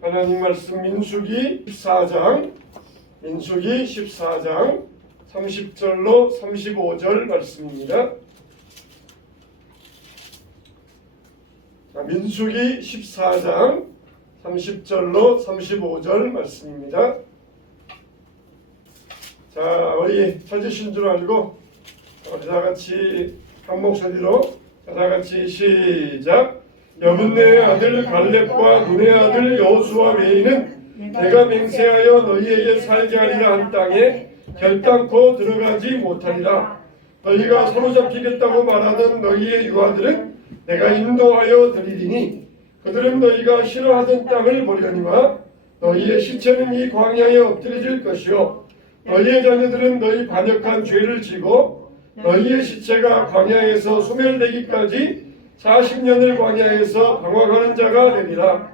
하나님 말씀 민수기 14장 30절로 35절 말씀입니다. 자, 민수기 14장 30절로 35절 말씀입니다. 자, 우리 찾으신 줄 알고 우리 다같이 한 목소리로 다같이 시작. 여분네의 아들 갈렙과 눈의 아들 여호수아 외에는 내가 맹세하여 너희에게 살게 하리라 한 땅에 결단코 들어가지 못하리라. 너희가 사로잡히겠다고 말하는 너희의 유아들은 내가 인도하여 드리리니 그들은 너희가 싫어하던 땅을 보려니와 너희의 시체는 이 광야에 엎드려질 것이요 너희의 자녀들은 너희 반역한 죄를 지고 너희의 시체가 광야에서 소멸되기까지 40년을 광야에서 방황하는 자가 되리라.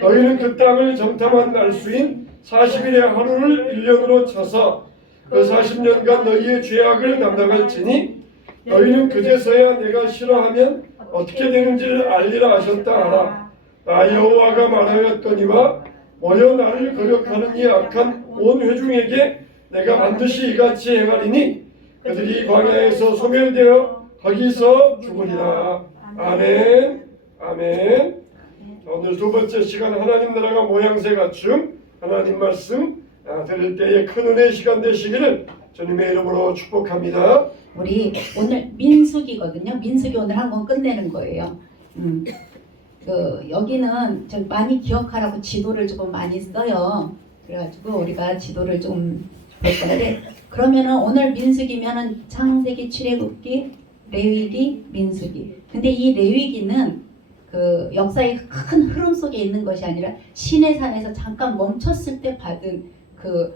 너희는 그 땅을 정탐한 날수인 40일의 하루를 1년으로 쳐서 그 40년간 너희의 죄악을 담당할지니 너희는 그제서야 내가 싫어하면 어떻게 되는지를 알리라 하셨다 하라. 나 여호와가 말하였더니와 모여 나를 거역하는 이 악한 온 회중에게 내가 반드시 이같이 행하리니 그들이 광야에서 소멸되어 거기서 죽으리라. 아멘. 아멘. 오늘 두 번째 시간 하나님 나라가 모양새 갖춤 하나님 말씀 들을 때에 큰 은혜의 시간 되시기를 주님의 이름으로 축복합니다. 우리 오늘 민수기거든요. 민수기 오늘 한 번 끝내는 거예요. 여기는 좀 많이 기억하라고 지도를 조금 많이 써요. 그래가지고 우리가 지도를 좀 볼 건데 그러면은 오늘 민수기면은 창세기, 출애굽기, 레위기, 민수기. 근데 이 레위기는 그 역사의 큰 흐름 속에 있는 것이 아니라 시내산에서 잠깐 멈췄을 때 받은 그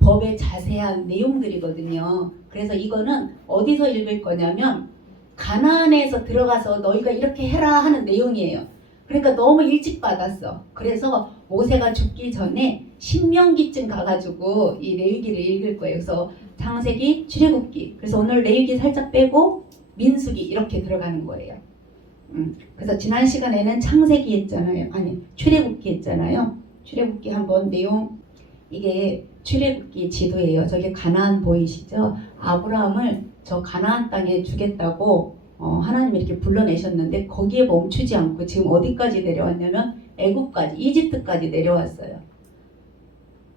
법의 자세한 내용들이거든요. 그래서 이거는 어디서 읽을 거냐면 가나안에서 들어가서 너희가 이렇게 해라 하는 내용이에요. 그러니까 너무 일찍 받았어. 그래서 모세가 죽기 전에 신명기쯤 가가지고 이 레위기를 읽을 거예요. 그래서 창세기, 출애굽기. 그래서 오늘 레위기 살짝 빼고 민수기 이렇게 들어가는 거예요. 그래서 지난 시간에는 창세기 했잖아요. 아니 출애굽기 했잖아요. 출애굽기 한번 내용 이게 출애굽기 지도예요. 저기 가나안 보이시죠? 아브라함을 저 가나안 땅에 주겠다고 하나님이 이렇게 불러내셨는데 거기에 멈추지 않고 지금 어디까지 내려왔냐면 애굽까지 이집트까지 내려왔어요.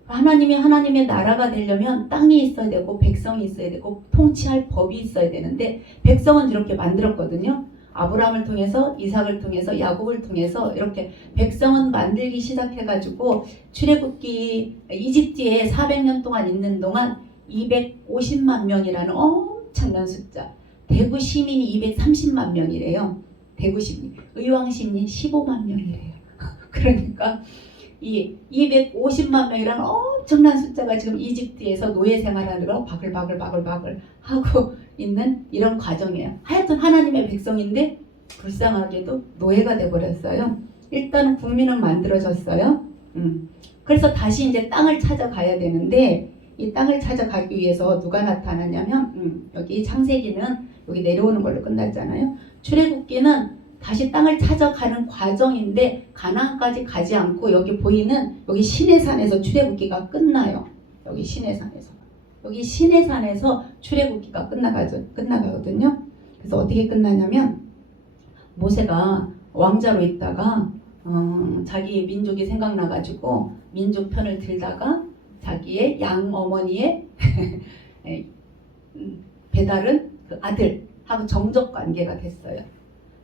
하나님이 하나님의 나라가 되려면 땅이 있어야 되고 백성이 있어야 되고 통치할 법이 있어야 되는데 백성은 이렇게 만들었거든요. 아브라함을 통해서 이삭을 통해서 야곱을 통해서 이렇게 백성은 만들기 시작해가지고 출애굽기 이집트에 400년 동안 있는 동안 250만 명이라는 엄청난 숫자. 대구 시민이 230만 명이래요. 대구 시민. 의왕 시민이 15만 명이래요. 그러니까 이 250만 명이라는 엄청난 숫자가 지금 이집트에서 노예 생활하느라 바글바글 하고 있는 이런 과정이에요. 하여튼 하나님의 백성인데 불쌍하게도 노예가 돼버렸어요. 일단은 국민은 만들어졌어요. 그래서 다시 이제 땅을 찾아가야 되는데 이 땅을 찾아가기 위해서 누가 나타나냐면 여기 창세기는 여기 내려오는 걸로 끝났잖아요. 출애굽기는 다시 땅을 찾아가는 과정인데 가나안까지 가지 않고 여기 보이는 여기 시내산에서 출애굽기가 끝나요. 여기 시내산에서. 여기 시내산에서 출애굽기가 끝나가거든요. 그래서 어떻게 끝나냐면 모세가 왕자로 있다가 자기 민족이 생각나가지고 민족 편을 들다가 자기의 양 어머니의 배다른 그 아들하고 정적 관계가 됐어요.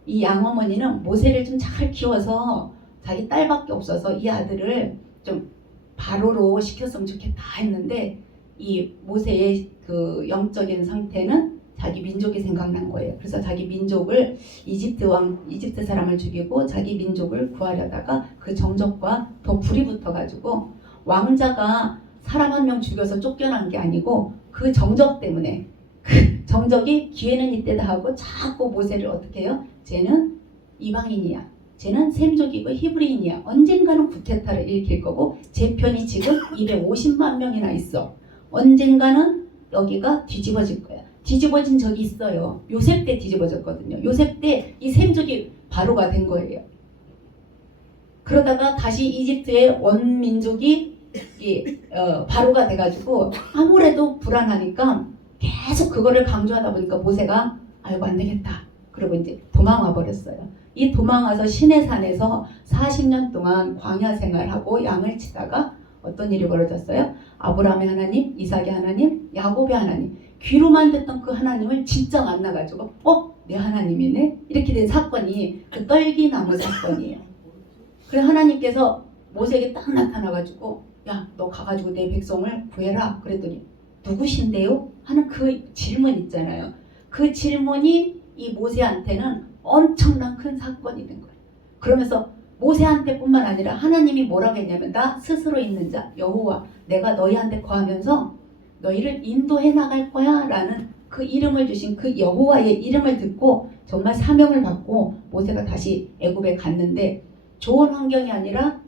이 양어머니는 모세를 좀 잘 키워서 자기 딸밖에 없어서 이 아들을 좀 바로로 시켰으면 좋겠다 했는데 이 모세의 그 영적인 상태는 자기 민족이 생각난 거예요. 그래서 자기 민족을 이집트 사람을 죽이고 자기 민족을 구하려다가 그 정적과 더 불이 붙어가지고 왕자가 사람 한 명 죽여서 쫓겨난 게 아니고 그 정적 때문에 그 정적이 기회는 이때다 하고 자꾸 모세를 어떻게 해요? 쟤는 이방인이야. 쟤는 셈족이고 히브리인이야. 언젠가는 구테타를 일으킬 거고 제 편이 지금 250만 명이나 있어. 언젠가는 여기가 뒤집어질 거야. 뒤집어진 적이 있어요. 요셉 때 뒤집어졌거든요. 요셉 때 이 셈족이 바로가 된 거예요. 그러다가 다시 이집트의 원민족이 바로가 돼가지고 아무래도 불안하니까 계속 그거를 강조하다 보니까 모세가 아이고 안 되겠다. 그리고 이제 도망와 버렸어요. 이 도망와서 시내산에서 40년 동안 광야 생활하고 양을 치다가 어떤 일이 벌어졌어요? 아브라함의 하나님, 이삭의 하나님, 야곱의 하나님, 귀로만 듣던 그 하나님을 진짜 만나가지고 내 하나님이네? 이렇게 된 사건이 그 떨기나무 사건이에요. 그래서 하나님께서 모세에게 딱 나타나가지고 야, 너 가가지고 내 백성을 구해라. 그랬더니 누구신데요? 하는 그 질문 있잖아요. 그 질문이 이 모세한테는 엄청난 큰 사건이 된 거예요. 그러면서 모세한테뿐만 아니라 하나님이 뭐라고 했냐면 나 스스로 있는 자 여호와 내가 너희한테 거하면서 너희를 인도해 나갈 거야 라는 그 이름을 주신 그 여호와의 이름을 듣고 정말 사명을 받고 모세가 다시 애굽에 갔는데 좋은 환경이 아니라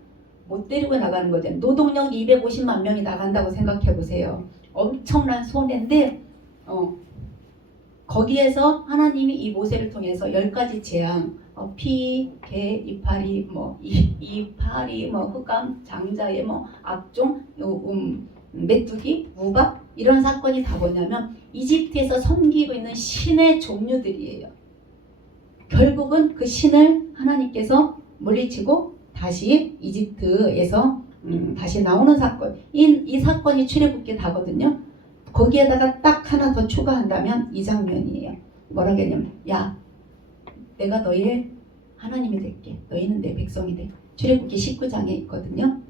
못 데리고 나가는 거잖아요. 노동력 250만 명이 나간다고 생각해 보세요. 엄청난 손해인데 거기에서 하나님이 이 모세를 통해서 10가지 재앙 피, 개, 이파리, 이파리, 흑암, 장자의 악종, 메뚜기, 우박 이런 사건이 다 뭐냐면 이집트에서 섬기고 있는 신의 종류들이에요. 결국은 그 신을 하나님께서 물리치고 다시 이집트에서 다시 나오는 사건. 이 사건이 출애굽기 다거든요. 거기에다가 딱 하나 더 추가한다면 이 장면이에요. 뭐라고 했냐면 야 내가 너희의 하나님이 될게. 너희는 내 백성이 돼. 출애굽기 19장에 있거든요.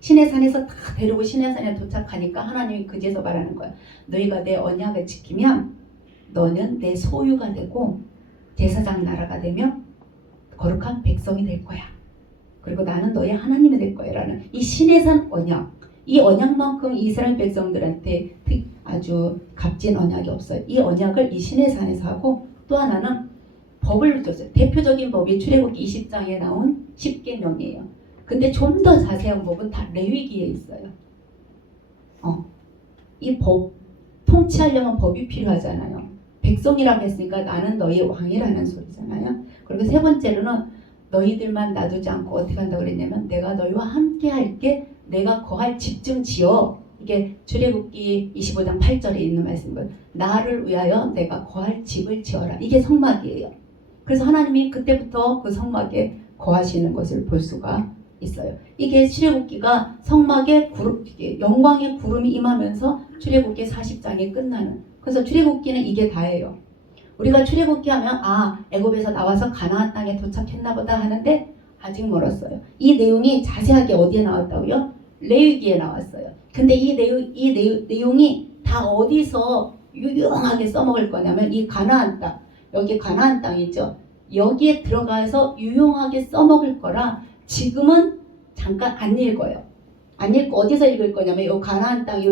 시내산에서 다 데리고 시내산에 도착하니까 하나님이 그제서 말하는 거야. 너희가 내 언약을 지키면 너는 내 소유가 되고 제사장 나라가 되며 거룩한 백성이 될 거야. 그리고 나는 너의 하나님이 될 거야 라는 이 시내산 언약. 이 언약만큼 이스라엘 백성들한테 아주 값진 언약이 없어요. 이 언약을 이 시내산에서 하고 또 하나는 법을 줬어요. 대표적인 법이 출애굽기 20장에 나온 10계명이에요. 근데 좀 더 자세한 법은 다 레위기에 있어요. 이 법 통치하려면 법이 필요하잖아요. 백성이라고 했으니까 나는 너희 왕이라는 소리잖아요. 그리고 세 번째로는 너희들만 놔두지 않고 어떻게 한다고 그랬냐면 내가 너희와 함께 할게. 내가 거할 집 좀 지어. 이게 출애굽기 25장 8절에 있는 말씀이고요. 나를 위하여 내가 거할 집을 지어라. 이게 성막이에요. 그래서 하나님이 그때부터 그 성막에 거하시는 것을 볼 수가 있어요. 이게 출애굽기가 성막에 영광의 구름이 임하면서 출애굽기 40장이 끝나는. 그래서 출애굽기는 이게 다예요. 우리가 출애굽기 하면 애굽에서 나와서 가나안 땅에 도착했나 보다 하는데 아직 멀었어요. 이 내용이 자세하게 어디에 나왔다고요? 레위기에 나왔어요. 근데 이 내용이 다 어디서 유용하게 써먹을 거냐면 이 가나안 땅, 여기 가나안 땅이죠. 여기에 들어가서 유용하게 써먹을 거라 지금은 잠깐 안 읽어요. 안 읽고 어디서 읽을 거냐면 이 가나안 땅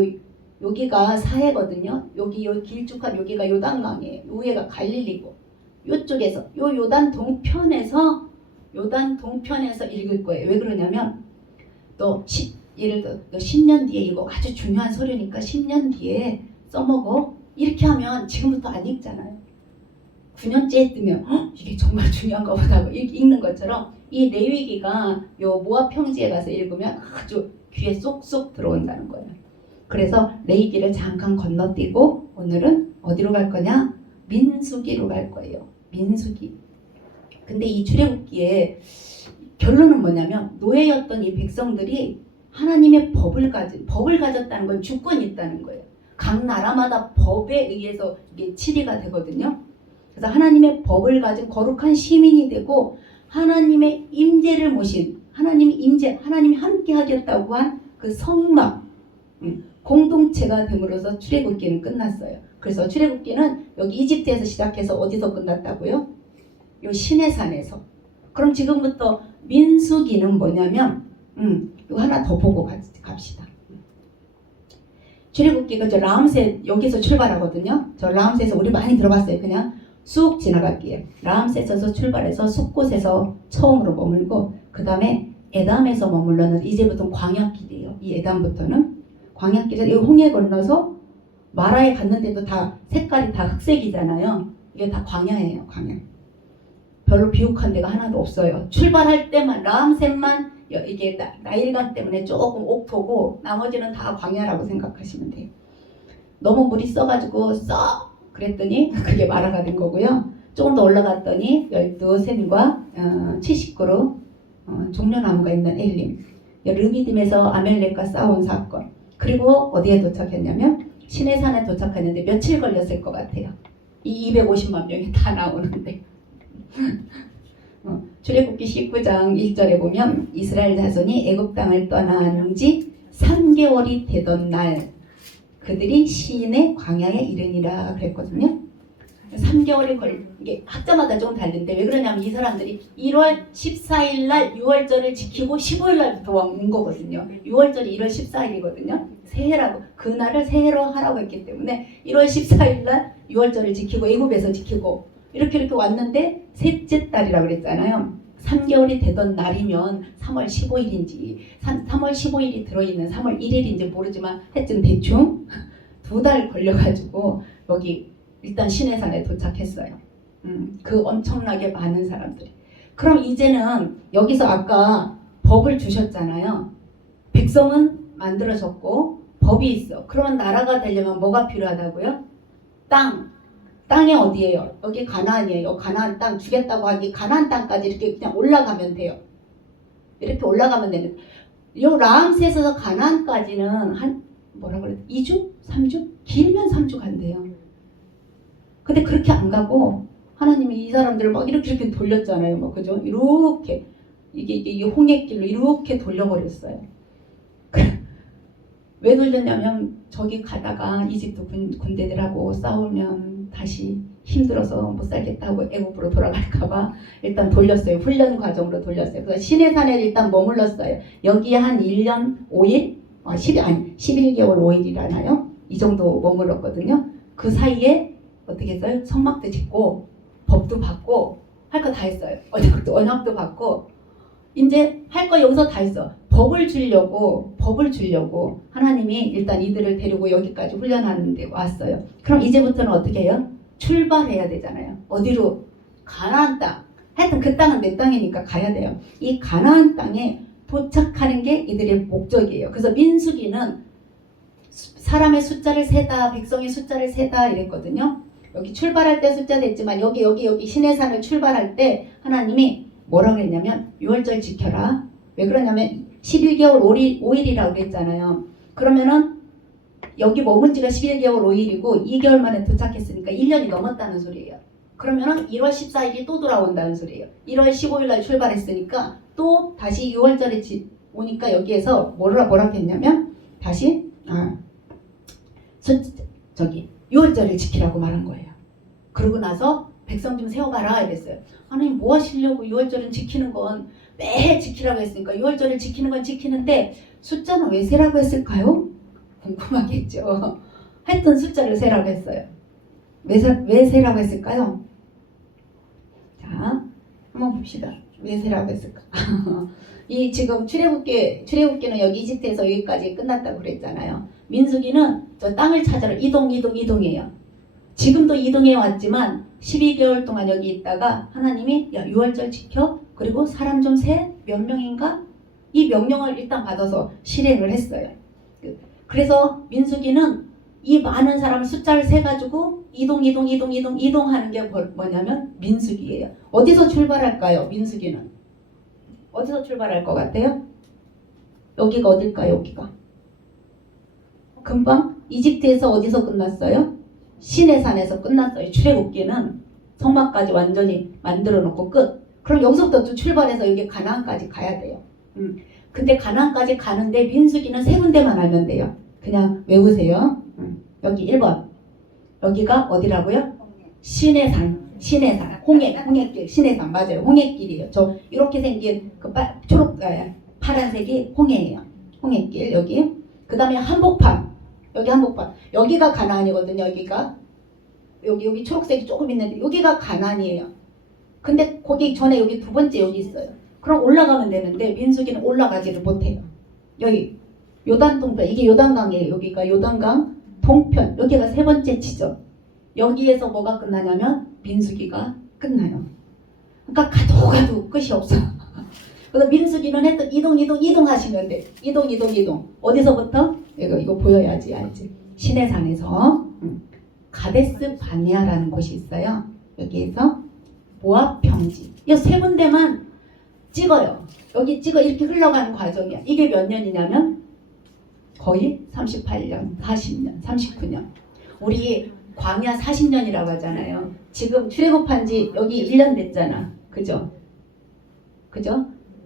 여기가 사해거든요. 여기 길쭉한 여기가 요단강이에요. 위에가 갈릴리고 이쪽에서 요단 동편에서 읽을 거예요. 왜 그러냐면 예를 들어 너 10년 뒤에 이거 아주 중요한 서류니까 10년 뒤에 써먹어. 이렇게 하면 지금부터 안 읽잖아요. 9년째 뜨면 이게 정말 중요한가 보다 읽는 것처럼 이 레위기가 요 모압 평지에 가서 읽으면 아주 귀에 쏙쏙 들어온다는 거예요. 그래서 레위기를 잠깐 건너뛰고 오늘은 어디로 갈 거냐? 민수기로 갈 거예요. 민수기. 근데 이 출애굽기의 결론은 뭐냐면 노예였던 이 백성들이 하나님의 법을 가졌다는 건 주권이 있다는 거예요. 각 나라마다 법에 의해서 이게 치리가 되거든요. 그래서 하나님의 법을 가진 거룩한 시민이 되고 하나님의 임재를 모신 하나님이 함께 하겠다고 한 그 성막 공동체가 됨으로써 출애굽기는 끝났어요. 그래서 출애굽기는 여기 이집트에서 시작해서 어디서 끝났다고요? 요 시내산에서. 그럼 지금부터 민수기는 뭐냐면 이거 하나 더 보고 갑시다. 출애굽기가 저 라암셋 여기서 출발하거든요. 저 라암셋에서 우리 많이 들어봤어요. 그냥 쑥 지나갈게요. 라암셋에서 출발해서 숫곳에서 처음으로 머물고 그 다음에 에담에서 머물러는 이제부터 광야길이에요. 이 에담부터는 광야길에서 이 홍해 건너서 마라에 갔는데도 다 색깔이 다 흑색이잖아요. 이게 다 광야예요. 광야. 별로 비옥한 데가 하나도 없어요. 출발할 때만 라암셋만 이게 나일강 때문에 조금 옥토고 나머지는 다 광야라고 생각하시면 돼요. 너무 물이 써가지고 그랬더니 그게 마라가 된 거고요. 조금 더 올라갔더니 12샘과 70그루 종려나무가 있는 엘림, 르비딤에서 아멜렉과 싸운 사건, 그리고 어디에 도착했냐면 시내산에 도착했는데 며칠 걸렸을 것 같아요. 이 250만 명이 다 나오는데 출애굽기 19장 1절에 보면 이스라엘 자손이 애굽 땅을 떠난 지 3개월이 되던 날 그들이 시인의 광야에 이르니라 그랬거든요. 3개월이 이게 학자마다 좀 다른데 왜 그러냐면 이 사람들이 1월 14일 날 6월절을 지키고 15일 날부터 온 거거든요. 6월절이 1월 14일이거든요. 새해라고 그날을 새해로 하라고 했기 때문에 1월 14일 날 6월절을 지키고 애굽에서 지키고 이렇게 왔는데 셋째 달이라고 그랬잖아요. 3개월이 되던 날이면 3월 15일인지 3월 15일이 들어있는 3월 1일인지 모르지만 하여튼 대충 2달 걸려가지고 여기 일단 시내산에 도착했어요. 그 엄청나게 많은 사람들이. 그럼 이제는 여기서 아까 법을 주셨잖아요. 백성은 만들어졌고 법이 있어. 그러면 나라가 되려면 뭐가 필요하다고요? 땅이 어디예요? 여기 가나안이에요. 가나안 땅 주겠다고 하니 가나안 땅까지 이렇게 그냥 올라가면 돼요. 이렇게 올라가면 되는. 요 라암셋에서 가나안까지는 한 뭐라 그래? 2주? 3주? 길면 3주 간대요. 근데 그렇게 안 가고 하나님이 이 사람들을 막 이렇게 돌렸잖아요. 막 그죠? 이렇게 이게 홍해길로 이렇게 돌려버렸어요. 왜 돌렸냐면 저기 가다가 이집트 군대들하고 싸우면 다시 힘들어서 못 살겠다고 애굽으로 돌아갈까봐 일단 돌렸어요. 훈련 과정으로 돌렸어요. 그래서 시내산에 일단 머물렀어요. 여기에 한 1년 5일? 11개월 5일이라나요? 이 정도 머물렀거든요. 그 사이에 어떻게 했어요? 성막도 짓고 법도 받고 할 거 다 했어요. 언약도 받고 이제 할 거 여기서 다 했어. 법을 주려고 하나님이 일단 이들을 데리고 여기까지 훈련하는데 왔어요. 그럼 이제부터는 어떻게 해요? 출발해야 되잖아요. 어디로? 가나안 땅. 하여튼 그 땅은 내 땅이니까 가야 돼요. 이 가나안 땅에 도착하는 게 이들의 목적이에요. 그래서 민수기는 사람의 숫자를 세다, 백성의 숫자를 세다 이랬거든요. 여기 출발할 때 숫자 됐지만 여기 시내산을 출발할 때 하나님이 뭐라고 했냐면 6월절 지켜라. 왜 그러냐면 11개월 5일이라고 그랬잖아요. 그러면은 여기 머문 지가 11개월 5일이고 2개월 만에 도착했으니까 1년이 넘었다는 소리예요. 그러면은 1월 14일이 또 돌아온다는 소리예요. 1월 15일 날 출발했으니까 또 다시 6월절에 오니까 여기에서 뭐라고 했냐면 다시 6월절을 지키라고 말한 거예요. 그러고 나서 백성 좀 세워봐라 이랬어요. 하나님 뭐 하시려고 6월절은 지키는 건 매해 지키라고 했으니까 6월절을 지키는 건 지키는데 숫자는 왜 세라고 했을까요? 궁금하겠죠. 하여튼 숫자를 세라고 했어요. 왜 세라고 했을까요? 자, 한번 봅시다. 왜 세라고 했을까? 이 지금 출애굽기는 여기 이집트에서 여기까지 끝났다고 그랬잖아요. 민수기는 저 땅을 찾아라 이동해요. 지금도 이동해 왔지만 12개월 동안 여기 있다가 하나님이 6월절 지켜 그리고 사람 좀 세 몇 명인가 이 명령을 일단 받아서 실행을 했어요. 그래서 민수기는 이 많은 사람을 숫자를 세 가지고 이동하는 게 뭐냐면 민수기예요. 어디서 출발할까요? 민수기는 어디서 출발할 것 같아요? 여기가 어딜까요? 여기가 금방 이집트에서 어디서 끝났어요? 시내산에서 끝났어요. 출애굽기는 성막까지 완전히 만들어 놓고 끝. 그럼 여기서부터 또 출발해서 여기 가나안까지 가야 돼요. 근데 가나안까지 가는데 민수기는 세 군데만 알면 돼요. 그냥 외우세요. 여기 1번. 여기가 어디라고요? 시내산. 홍해길. 시내산 맞아요. 홍해길이에요. 저 이렇게 생긴 그 파란색이 홍해예요. 홍해길 여기. 그 다음에 한복판. 여기 한복판. 여기가 가나안이거든요. 여기 초록색이 조금 있는데 여기가 가나안이에요. 근데 거기 전에 여기 두 번째 여기 있어요. 그럼 올라가면 되는데 민수기는 올라가지를 못해요. 여기 요단 동편 이게 요단강이에요. 여기가 요단강 동편 여기가 세 번째 지점. 여기에서 뭐가 끝나냐면 민수기가 끝나요. 그러니까 가도 끝이 없어. 그래서 민수기는 했던 이동 하시면 돼. 이동. 어디서부터? 이거 보여야지 알지. 시내산에서 가데스 바네아라는 곳이 있어요. 여기에서 모압 평지. 이 세 군데만 찍어요. 여기 찍어 이렇게 흘러가는 과정이야. 이게 몇 년이냐면 거의 38년, 40년, 39년. 우리 광야 40년이라고 하잖아요. 지금 출애굽한 지 여기 1년 됐잖아. 그죠?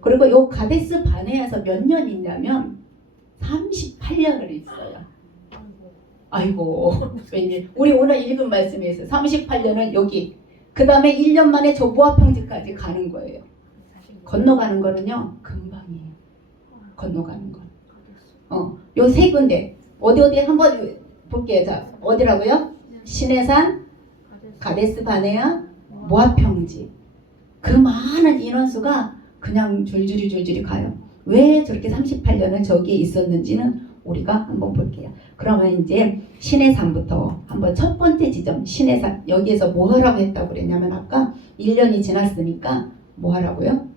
그리고 요 가데스 바네아에서 몇 년 있냐면 38년을 있어요. 아이고, 웬일. 우리 오늘 읽은 말씀에 있어요. 38년은 여기. 그 다음에 1년 만에 저 모압 평지까지 가는 거예요. 건너가는 거는요, 금방이에요. 건너가는 건. 요 세 군데. 어디 한번 볼게요. 자, 어디라고요? 시내산, 가데스 바네아, 모압 평지. 그 많은 인원수가 그냥 줄줄이 가요. 왜 저렇게 38년을 저기에 있었는지는 우리가 한번 볼게요. 그러면 이제 시내산부터 한번 첫 번째 지점 시내산. 여기에서 뭐 하라고 했다고 그랬냐면 아까 1년이 지났으니까 뭐 하라고요?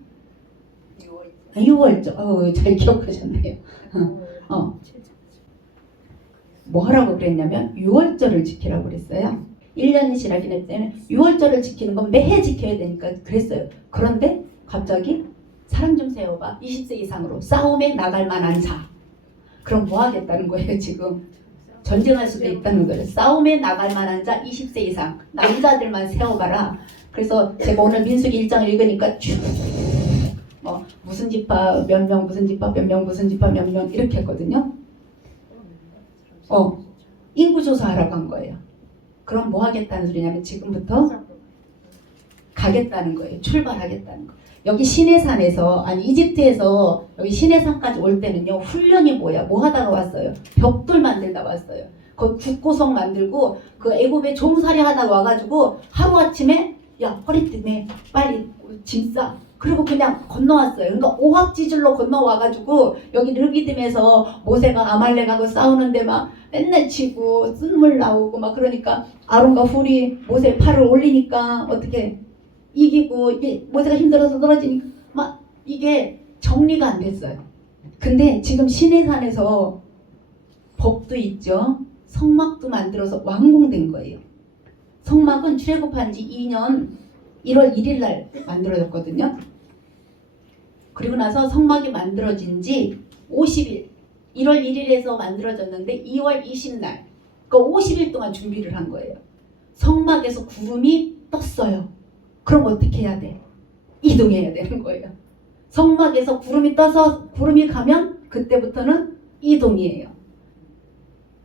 6월절. 잘 기억하셨네요. 뭐 하라고 그랬냐면 6월절을 지키라고 그랬어요. 1년이 지나긴 했을 6월절을 지키는 건 매해 지켜야 되니까 그랬어요. 그런데 갑자기 사람 좀 세워봐. 20세 이상으로 싸움에 나갈 만한 자. 그럼 뭐 하겠다는 거예요 지금? 전쟁할 수도 있다는 거예요. 싸움에 나갈 만한 자 20세 이상. 남자들만 세워봐라. 그래서 제가 오늘 민수기 1장을 읽으니까 쭉 무슨 지파 몇 명, 무슨 지파 몇 명, 무슨 지파 몇 명 이렇게 했거든요. 인구조사하라고 한 거예요. 그럼 뭐 하겠다는 소리냐면 지금부터 가겠다는 거예요. 출발하겠다는 거. 여기 시내산에서 이집트에서 여기 시내산까지 올 때는요 훈련이 뭐야? 뭐 하다가 왔어요? 벽돌 만들다 왔어요. 그 국고성 만들고 그 애굽에 종살이 하다가 와가지고 하루 아침에 야 허리 때문에 빨리 짐 싸. 그리고 그냥 건너왔어요. 그러니까 오합지졸로 건너와가지고 여기 르비딤에서 모세가 아말렉하고 싸우는데 막 맨날 치고 쓴물 나오고 막 그러니까 아론과 훌이 모세 팔을 올리니까 어떻게 이기고 이게 모세가 힘들어서 떨어지니까 막 이게 정리가 안 됐어요. 근데 지금 시내산에서 법도 있죠. 성막도 만들어서 완공된 거예요. 성막은 출애굽한 지 2년 1월 1일 날 만들어졌거든요. 그리고 나서 성막이 만들어진 지 50일 1월 1일에서 만들어졌는데 2월 20날 그러니까 50일 동안 준비를 한 거예요. 성막에서 구름이 떴어요. 그럼 어떻게 해야 돼? 이동해야 되는 거예요. 성막에서 구름이 떠서 구름이 가면 그때부터는 이동이에요.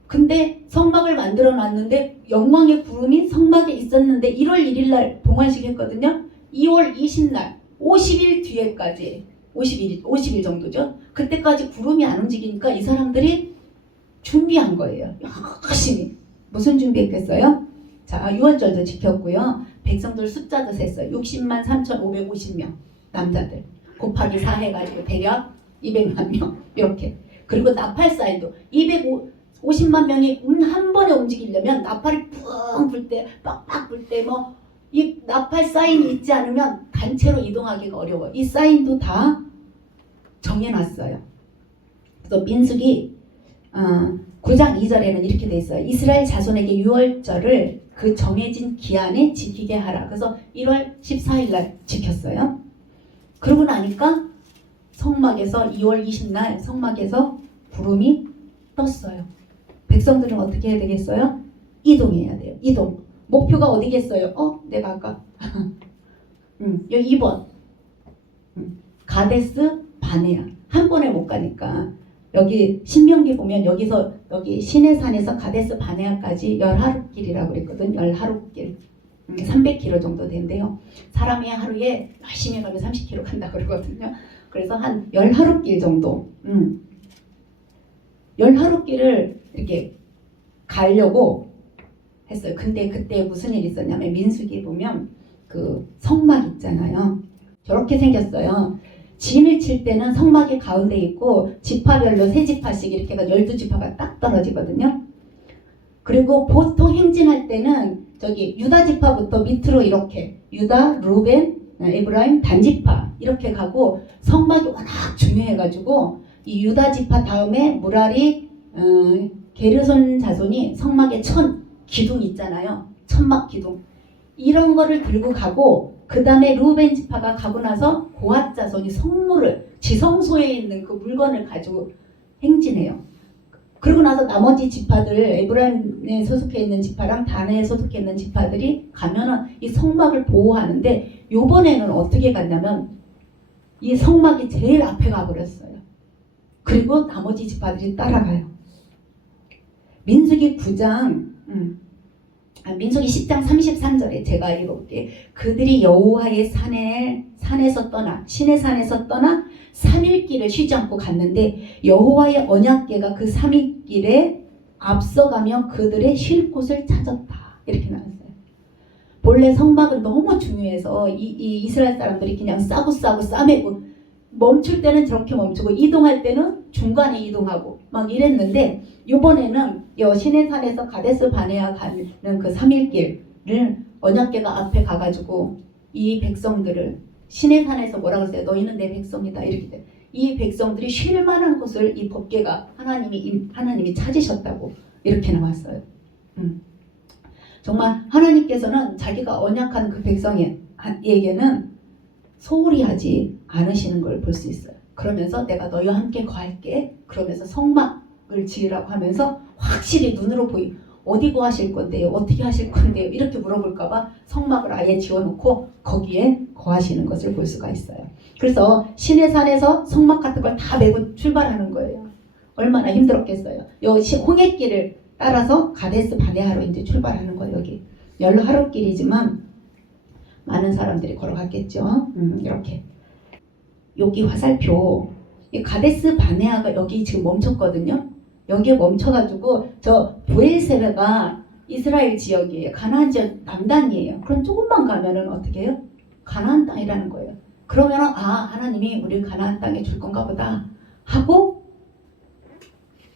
근데 성막을 만들어 놨는데 영광의 구름이 성막에 있었는데 1월 1일 날 봉헌식 했거든요. 2월 20날 50일 뒤에까지 50일 정도죠. 그때까지 구름이 안 움직이니까 이 사람들이 준비한 거예요. 열심히. 무슨 준비했겠어요? 자, 6월절도 지켰고요. 백성들 숫자도 셌어요. 60만 3,550명 남자들 곱하기 4 해가지고 대략 200만 명 이렇게. 그리고 나팔 사인도 250만 명이 한 번에 움직이려면 나팔이 뿡 불 때 빡빡 불 때 뭐 이 나팔 사인이 있지 않으면 단체로 이동하기가 어려워요. 이 사인도 다 정해놨어요. 그래서 민수기 9장 2절에는 이렇게 돼 있어요. 이스라엘 자손에게 6월절을 그 정해진 기한에 지키게 하라. 그래서 1월 14일 날 지켰어요. 그러고 나니까 성막에서 2월 20날 성막에서 구름이 떴어요. 백성들은 어떻게 해야 되겠어요? 이동해야 돼요. 이동. 목표가 어디겠어요? 내가 아까 여기 2번 가데스 바네아. 한 번에 못 가니까 여기 신명기 보면 여기 시내산에서 가데스 바네아까지 10하루길이라고 그랬거든. 10하루길 300km 정도 된대요. 사람이 하루에 열심히 가면 30km 간다고 그러거든요. 그래서 한 10하루길 정도 10하루길을 이렇게 가려고 했어요. 근데 그때 무슨 일이 있었냐면 민수기 보면 그 성막 있잖아요. 저렇게 생겼어요. 진을 칠 때는 성막이 가운데 있고 지파별로 3지파씩 이렇게 해서 12지파가 딱 떨어지거든요. 그리고 보통 행진할 때는 저기 유다 지파부터 밑으로 이렇게 유다, 루벤, 에브라임 단지파 이렇게 가고 성막이 워낙 중요해가지고 이 유다 지파 다음에 무라리 게르손 자손이 성막에 기둥 있잖아요. 천막 기둥 이런 거를 들고 가고 그 다음에 루벤 지파가 가고 나서 고앗 자손이 성물을 지성소에 있는 그 물건을 가지고 행진해요. 그러고 나서 나머지 지파들 에브라임에 소속해 있는 지파랑 단에 소속해 있는 지파들이 가면은 이 성막을 보호하는데 요번에는 어떻게 갔냐면 이 성막이 제일 앞에 가버렸어요. 그리고 나머지 지파들이 따라가요. 민수기 9장 민수기 10장 33절에 제가 읽어볼게요. 그들이 여호와의 산에서 떠나 시내 산에서 떠나 3일 길을 쉬지 않고 갔는데 여호와의 언약궤가 그 3일 길에 앞서가며 그들의 쉴 곳을 찾았다. 이렇게 나왔어요. 본래 성막은 너무 중요해서 이 이스라엘 사람들이 그냥 싸고 싸매고 멈출 때는 저렇게 멈추고 이동할 때는 중간에 이동하고 막 이랬는데 이번에는 시내산에서 가데스 바네아 가는 그 3일 길을 언약궤가 앞에 가가지고 이 백성들을 시내산에서 뭐라고 했어요? 너희는 내 백성이다 이렇게 돼. 이 백성들이 쉴 만한 곳을 이 법궤가 하나님이 찾으셨다고 이렇게 나왔어요. 정말 하나님께서는 자기가 언약한 그 백성에게는 소홀히 하지 않으시는 걸 볼 수 있어요. 그러면서 내가 너희와 함께 거할게. 그러면서 성막을 지으라고 하면서 확실히 눈으로 어디 거하실 건데요? 어떻게 하실 건데요? 이렇게 물어볼까봐 성막을 아예 지어놓고 거기에 거하시는 것을 볼 수가 있어요. 그래서 시내산에서 성막 같은 걸 다 메고 출발하는 거예요. 얼마나 힘들었겠어요. 여기 홍해길을 따라서 가데스 바네아로 이제 출발하는 거예요. 여기 열하루길이지만 많은 사람들이 걸어갔겠죠. 이렇게 여기 화살표 이 가데스 바네아가 여기 지금 멈췄거든요. 여기에 멈춰가지고 저 브엘세베가 이스라엘 지역이에요. 가나안 지역 남단이에요. 그럼 조금만 가면은 어떻게 해요? 가나안 땅이라는 거예요. 그러면은 하나님이 우리 가나안 땅에 줄 건가 보다 하고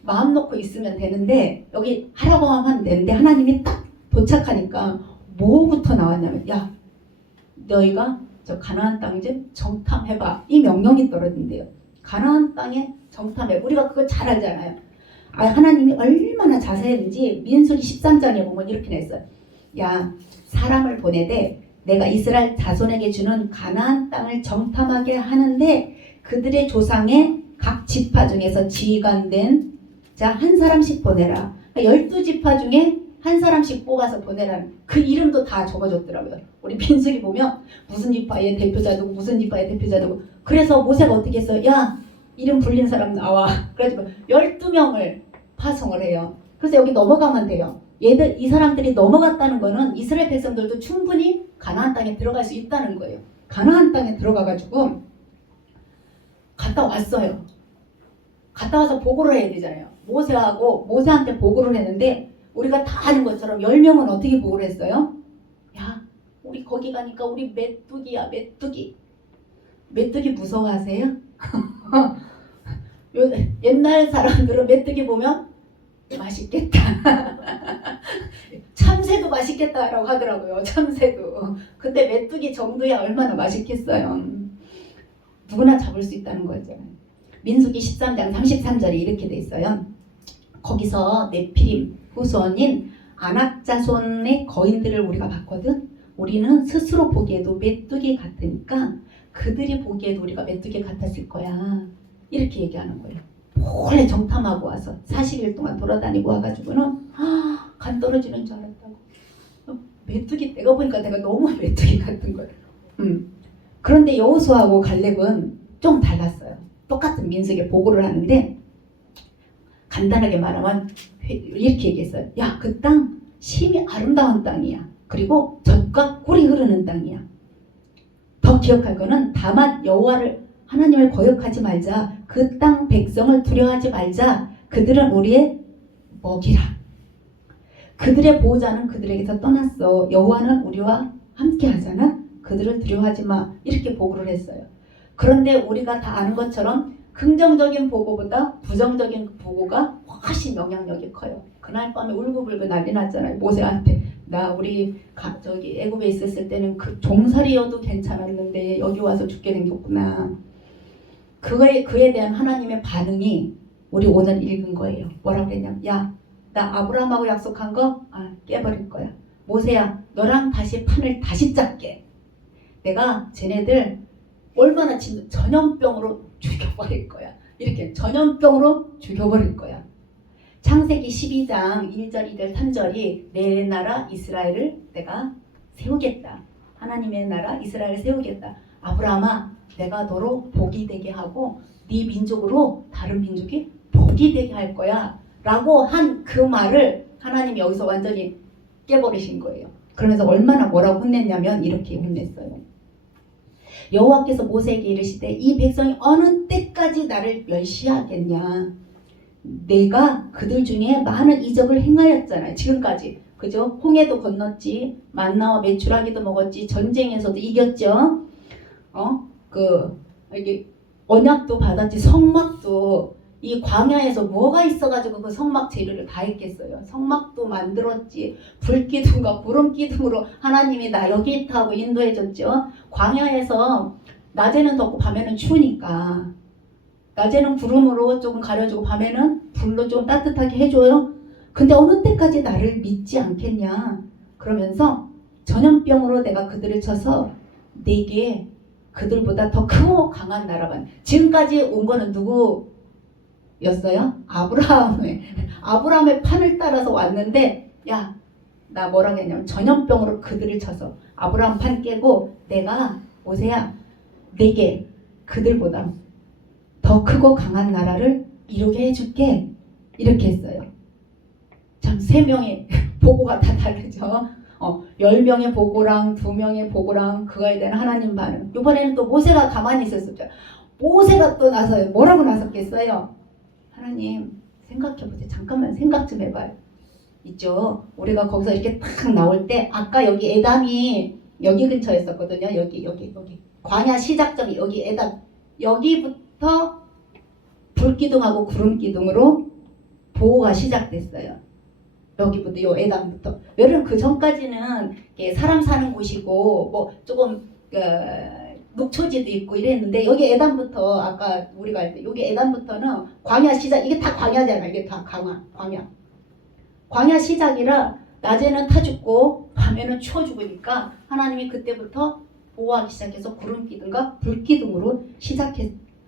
마음 놓고 있으면 되는데 여기 하라고 하면 되는데 하나님이 딱 도착하니까 뭐부터 나왔냐면 야 너희가 저 가나안 땅 이제 정탐해봐 이 명령이 떨어진대요. 가나안 땅에 정탐해. 우리가 그거 잘 알잖아요. 하나님이 얼마나 자세했는지 민수기 13장에 보면 이렇게 냈어요. 야 사람을 보내되 내가 이스라엘 자손에게 주는 가나안 땅을 정탐하게 하는데 그들의 조상의 각 지파 중에서 지휘관된 자 한 사람씩 보내라. 12지파 중에 한 사람씩 뽑아서 보내라는 그 이름도 다 적어줬더라고요. 우리 민수기 보면 무슨 지파의 대표자 누구 무슨 지파의 대표자 누구. 그래서 모세가 어떻게 했어요? 야 이름 불린 사람 나와. 그래가지고 12명을 파송을 해요. 그래서 여기 넘어가면 돼요. 이 사람들이 넘어갔다는 거는 이스라엘 백성들도 충분히 가나안 땅에 들어갈 수 있다는 거예요. 가나안 땅에 들어가가지고 갔다 왔어요. 갔다 와서 보고를 해야 되잖아요. 모세한테 보고를 했는데 우리가 다 아는 것처럼 10명은 어떻게 보고를 했어요? 야 우리 거기 가니까 우리 메뚜기야 메뚜기. 메뚜기 무서워하세요? 옛날 사람들은 메뚜기 보면 맛있겠다. 참새도 맛있겠다라고 하더라고요. 참새도. 근데 메뚜기 정도야 얼마나 맛있겠어요. 누구나 잡을 수 있다는 거죠. 민수기 13장 33절에 이렇게 돼 있어요. 거기서 네피림 후손인 아낙 자손의 거인들을 우리가 봤거든. 우리는 스스로 보기에도 메뚜기 같으니까 그들이 보기에도 우리가 메뚜기 같았을 거야. 이렇게 얘기하는 거예요. 몰래 정탐하고 와서 40일 동안 돌아다니고 와가지고는 간 떨어지는 줄 알았다고. 메뚜기 내가 보니까 내가 너무 메뚜기 같은 거예요. 그런데 여호수아하고 갈렙은 좀 달랐어요. 똑같은 민수기에 보고를 하는데 간단하게 말하면 이렇게 얘기했어요. 야, 그 땅 심히 아름다운 땅이야. 그리고 젖과 꿀이 흐르는 땅이야. 더 기억할 거는 다만 여호와를 하나님을 거역하지 말자. 그 땅 백성을 두려워하지 말자. 그들은 우리의 먹이라. 그들의 보호자는 그들에게서 떠났어. 여호와는 우리와 함께 하잖아. 그들을 두려워하지 마. 이렇게 보고를 했어요. 그런데 우리가 다 아는 것처럼 긍정적인 보고보다 부정적인 보고가 훨씬 영향력이 커요. 그날 밤에 울고불고 난리 났잖아요. 모세한테 나 우리 저기 애굽에 있었을 때는 그 종살이여도 괜찮았는데 여기 와서 죽게 생겼구나. 그에 대한 하나님의 반응이 우리 오늘 읽은 거예요. 뭐라고 그랬냐면 야, 나 아브라함하고 약속한 거 깨버릴 거야. 모세야, 너랑 다시 판을 다시 짰게. 내가 쟤네들 얼마나 전염병으로 죽여버릴 거야. 이렇게 전염병으로 죽여버릴 거야. 창세기 12장 1절, 2절, 3절이 내 나라 이스라엘을 내가 세우겠다. 하나님의 나라 이스라엘을 세우겠다. 아브라함아, 내가 너로 복이 되게 하고 네 민족으로 다른 민족이 복이 되게 할 거야. 라고 한 그 말을 하나님이 여기서 완전히 깨버리신 거예요. 그러면서 얼마나 뭐라고 혼냈냐면 이렇게 혼냈어요. 여호와께서 모세에게 이르시되 이 백성이 어느 때까지 나를 멸시하겠냐. 내가 그들 중에 많은 이적을 행하였잖아요. 지금까지. 그죠? 홍해도 건넜지. 만나와 메추라기도 먹었지. 전쟁에서도 이겼죠. 이게 언약도 받았지. 성막도 이 광야에서 뭐가 있어가지고 그 성막 재료를 다 했겠어요. 성막도 만들었지. 불기둥과 구름기둥으로 하나님이 나 여기 있다 하고 인도해줬죠. 광야에서 낮에는 덥고 밤에는 추우니까 낮에는 구름으로 조금 가려주고 밤에는 불로 좀 따뜻하게 해줘요. 근데 어느 때까지 나를 믿지 않겠냐. 그러면서 전염병으로 내가 그들을 쳐서 내게 그들보다 더 크고 강한 나라가. 지금까지 온 거는 누구였어요? 아브라함의 판을 따라서 왔는데 야, 나 뭐라고 했냐면 전염병으로 그들을 쳐서 아브라함 판 깨고 내가 모세야 내게 그들보다 더 크고 강한 나라를 이루게 해줄게. 이렇게 했어요. 참 3명의 보고가 다 다르죠. 10명의 보고랑 2명의 보고랑 그거에 대한 하나님 반응. 이번에는 또 모세가 가만히 있었죠. 모세가 또 나서요. 뭐라고 나섰겠어요? 하나님 생각해보세요. 잠깐만 생각 좀 해봐요. 있죠. 우리가 거기서 이렇게 탁 나올 때 아까 여기 에담이 여기 근처에 있었거든요. 여기 광야 시작점이 여기 에담. 여기부터 불기둥하고 구름기둥으로 보호가 시작됐어요. 여기부터 요 에담부터. 왜냐면 그 전까지는 사람 사는 곳이고 뭐 조금 녹초지도 있고 이랬는데 여기 에담부터 아까 우리가 할 때 여기 에담부터는 광야 시작. 이게 다 광야잖아요. 이게 다 광야 시작이라 낮에는 타 죽고 밤에는 추워 죽으니까 하나님이 그때부터 보호하기 시작해서 구름기둥과 불기둥으로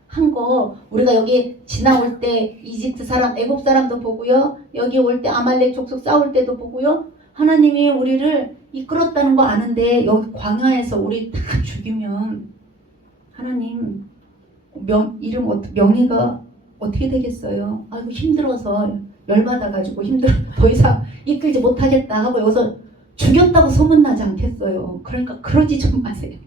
한 거. 우리가 여기 지나올 때 이집트 사람, 애굽 사람도 보고요. 여기 올 때 아말렉 족속 싸울 때도 보고요. 하나님이 우리를 이끌었다는 거 아는데 여기 광야에서 우리 다 죽이면 하나님 명예가 어떻게 되겠어요? 아이고 힘들어서 열받아가지고 더 이상 이끌지 못하겠다 하고 여기서 죽였다고 소문나지 않겠어요. 그러니까 그러지 좀 마세요.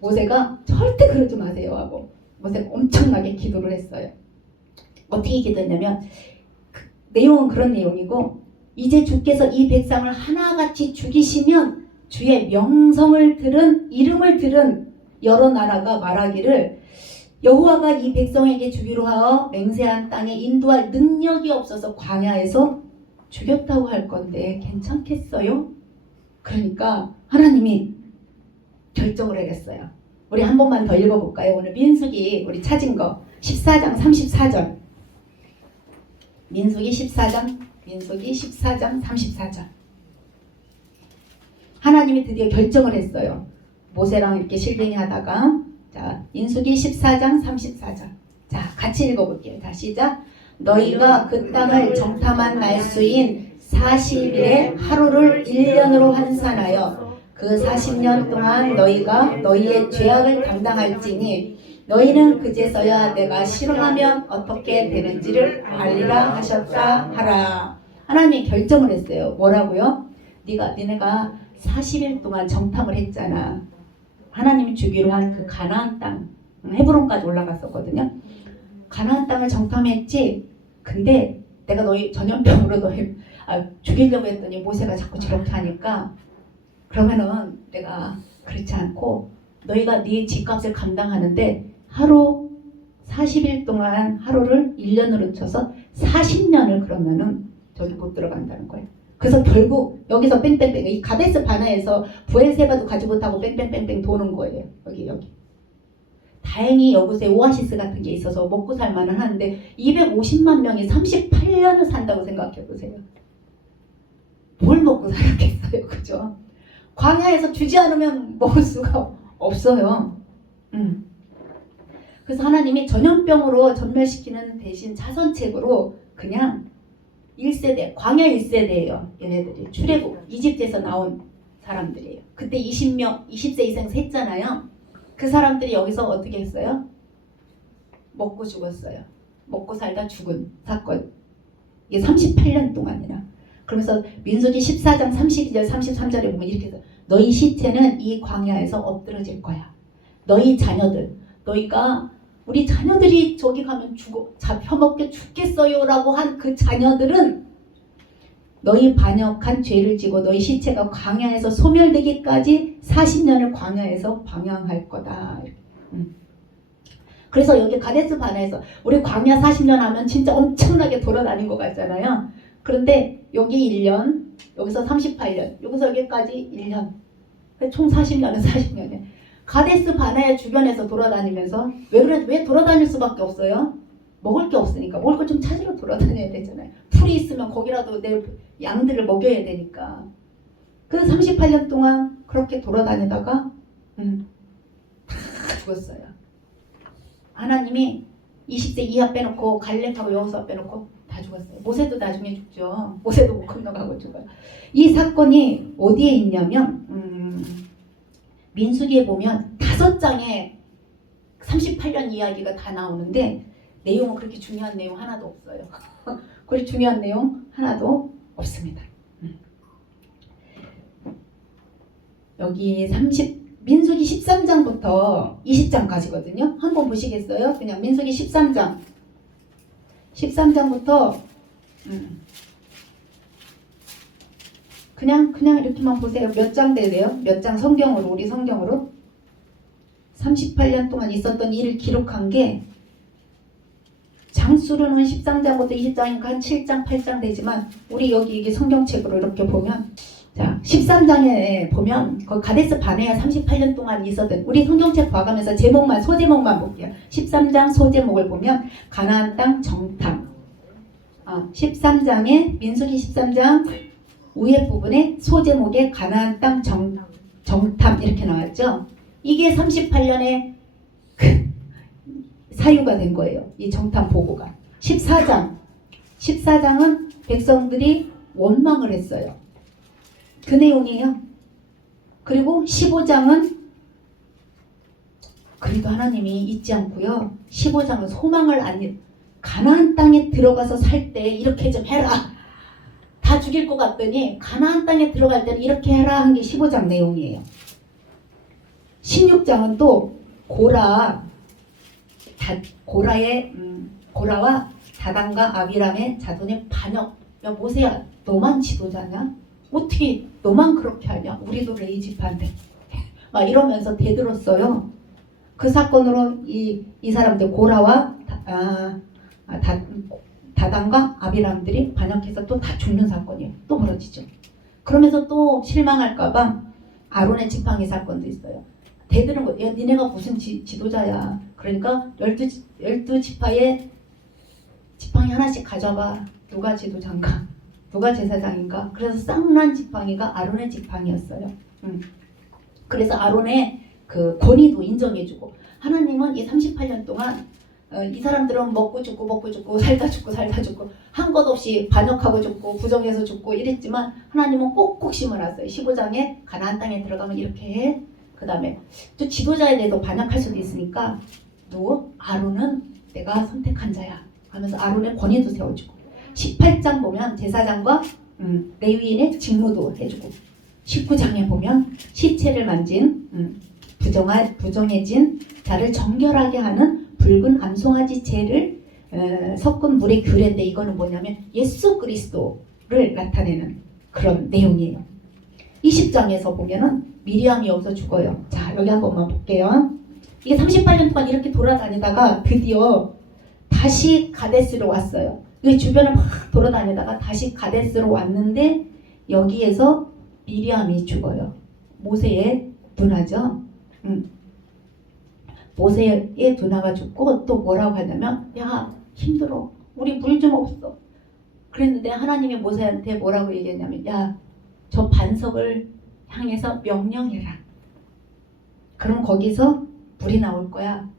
모세가 절대 그러지 마세요 하고 모세가 엄청나게 기도를 했어요. 어떻게 기도했냐면 내용은 그런 내용이고 이제 주께서 이 백성을 하나같이 죽이시면 주의 명성을 들은 이름을 들은 여러 나라가 말하기를 여호와가 이 백성에게 주기로 하어 맹세한 땅에 인도할 능력이 없어서 광야에서 죽였다고 할 건데 괜찮겠어요? 그러니까 하나님이 결정을 해냈어요. 우리 한 번만 더 읽어볼까요? 오늘 민수기 우리 찾은 거 14장 34절. 민수기 14장 34절. 하나님이 드디어 결정을 했어요. 모세랑 이렇게 실갱이 하다가 자 민수기 14장 34절. 자 같이 읽어볼게요. 자 시작. 너희가 그 땅을 정탐한 날수인 40일의 하루를 1년으로 환산하여 그 40년 동안 너희가 너희의 죄악을 감당할지니 너희는 그제서야 내가 싫어하면 어떻게 되는지를 알리라 하셨다 하라. 하나님이 결정을 했어요. 뭐라고요? 니네가 40일 동안 정탐을 했잖아. 하나님이 주기로 한 그 가나안 땅 헤브론까지 올라갔었거든요. 가나안 땅을 정탐했지. 근데 내가 너희 전염병으로 너희 죽이려고 했더니 모세가 자꾸 저렇게 하니까 그러면은 내가 그렇지 않고 너희가 네 집값을 감당하는데 하루 40일 동안 하루를 1년으로 쳐서 40년을 그러면은 저기 못 들어간다는 거예요. 그래서 결국 여기서 뺑뺑뺑 이 가데스 바네아에서 부엘세바도 가지 못하고 뺑뺑뺑뺑 도는 거예요. 여기. 다행히 여기서 오아시스 같은 게 있어서 먹고 살만은 하는데 250만 명이 38년을 산다고 생각해 보세요. 뭘 먹고 살았겠어요, 그죠? 광야에서 주지 않으면 먹을 수가 없어요. 그래서 하나님이 전염병으로 전멸시키는 대신 자선책으로 그냥 1세대, 광야 1세대예요. 얘네들이 출애굽, 이집트에서 나온 사람들이에요. 그때 20세 이상 샜잖아요. 그 사람들이 여기서 어떻게 했어요? 먹고 죽었어요. 먹고 살다 죽은 사건. 이게 38년 동안이나. 그러면서 민수기 14장 32절 33절에 보면 이렇게 해서 너희 시체는 이 광야에서 엎드러질 거야. 너희 자녀들, 너희가 우리 자녀들이 저기 가면 잡혀먹게 죽겠어요 라고 한 그 자녀들은 너희 반역한 죄를 지고 너희 시체가 광야에서 소멸되기까지 40년을 광야에서 방황할 거다. 그래서 여기 가데스 바네아에서 우리 광야 40년 하면 진짜 엄청나게 돌아다닌 것 같잖아요. 그런데 여기 1년, 여기서 38년, 여기서 여기까지 1년. 총 40년은 40년이에요. 가데스 바네아 주변에서 돌아다니면서 왜 돌아다닐 수밖에 없어요? 먹을 게 없으니까. 먹을 걸 좀 찾으러 돌아다녀야 되잖아요. 풀이 있으면 거기라도 내 양들을 먹여야 되니까. 그 38년 동안 그렇게 돌아다니다가 다 죽었어요. 하나님이 20세 이하 빼놓고 갈렙하고 여호수아 빼놓고 다 죽었어요. 모세도 나중에 죽죠. 모세도 못 건너가고 죽어요. 이 사건이 어디에 있냐면 민수기에 보면 5장에 38년 이야기가 다 나오는데 내용은 그렇게 중요한 내용 하나도 없어요. 그렇게 중요한 내용 하나도 없습니다. 여기 민수기 13장부터 20장까지거든요. 한번 보시겠어요? 그냥 민수기 13장 13장부터 그냥 이렇게만 보세요. 몇 장 돼요? 몇 장 성경으로, 우리 성경으로 38년 동안 있었던 일을 기록한 게 장수로는 13장부터 20장이니까 한 7장, 8장 되지만 우리 여기 이게 성경책으로 이렇게 보면 자 13장에 보면 그 가데스 바네아 38년 동안 있었던 우리 성경책 봐가면서 소제목만 볼게요. 13장 소제목을 보면 가나안 땅 정탐 13장에 민수기 13장 위에 부분에 소제목에 가나안 땅 정탐 이렇게 나왔죠. 이게 38년에 사유가 된 거예요. 이 정탐 보고가. 14장은 백성들이 원망을 했어요. 그 내용이에요. 그리고 15장은 그래도 하나님이 잊지 않고요. 15장은 소망을 가나안 땅에 들어가서 살 때 이렇게 좀 해라. 다 죽일 것 같더니 가나안 땅에 들어갈 때는 이렇게 해라 한 게 15장 내용이에요. 16장은 또 고라와 다단과 아비람의 자손의 반역. 야 모세야 너만 지도자냐? 어떻게 너만 그렇게 하냐? 우리도 레위 지파인데 막 이러면서 대들었어요. 그 사건으로 이 사람들 고라와 다단과 아비람들이 반역해서 또 다 죽는 사건이 또 벌어지죠. 그러면서 또 실망할까봐 아론의 지팡이 사건도 있어요. 대드는 거, 야 니네가 무슨 지도자야. 그러니까 12지파에 지팡이 하나씩 가져봐. 누가 지도자인가? 누가 제사장인가? 그래서 쌍난 지팡이가 아론의 지팡이였어요. 그래서 아론의 그 권위도 인정해주고 하나님은 이 38년 동안 이 사람들은 먹고 죽고 살다 죽고 한 것 없이 반역하고 죽고 부정해서 죽고 이랬지만 하나님은 꼭꼭 심어놨어요. 15장에 가나안 땅에 들어가면 이렇게 해. 그 다음에 또 지도자에 대해서 반역할 수도 있으니까 아론은 내가 선택한 자야 하면서 아론의 권위도 세워주고 18장 보면 제사장과 레위인의 직무도 해주고 19장에 보면 시체를 만진 부정해진 자를 정결하게 하는 붉은 암송아지 채를 섞은 물의 규례인데 이거는 뭐냐면 예수 그리스도를 나타내는 그런 내용이에요. 20장에서 보면은 미리암이 없어 죽어요. 자 여기 한 번만 볼게요. 이게 38년 동안 이렇게 돌아다니다가 드디어 다시 가데스로 왔어요. 이 주변을 막 돌아다니다가 다시 가데스로 왔는데 여기에서 미리암이 죽어요. 모세의 누나죠. 모세의 누나가 죽고 또 뭐라고 하냐면 야 힘들어. 우리 물 좀 없어. 그랬는데 하나님이 모세한테 뭐라고 얘기했냐면 야 저 반석을 향해서 명령해라. 그럼 거기서 물이 나올 거야.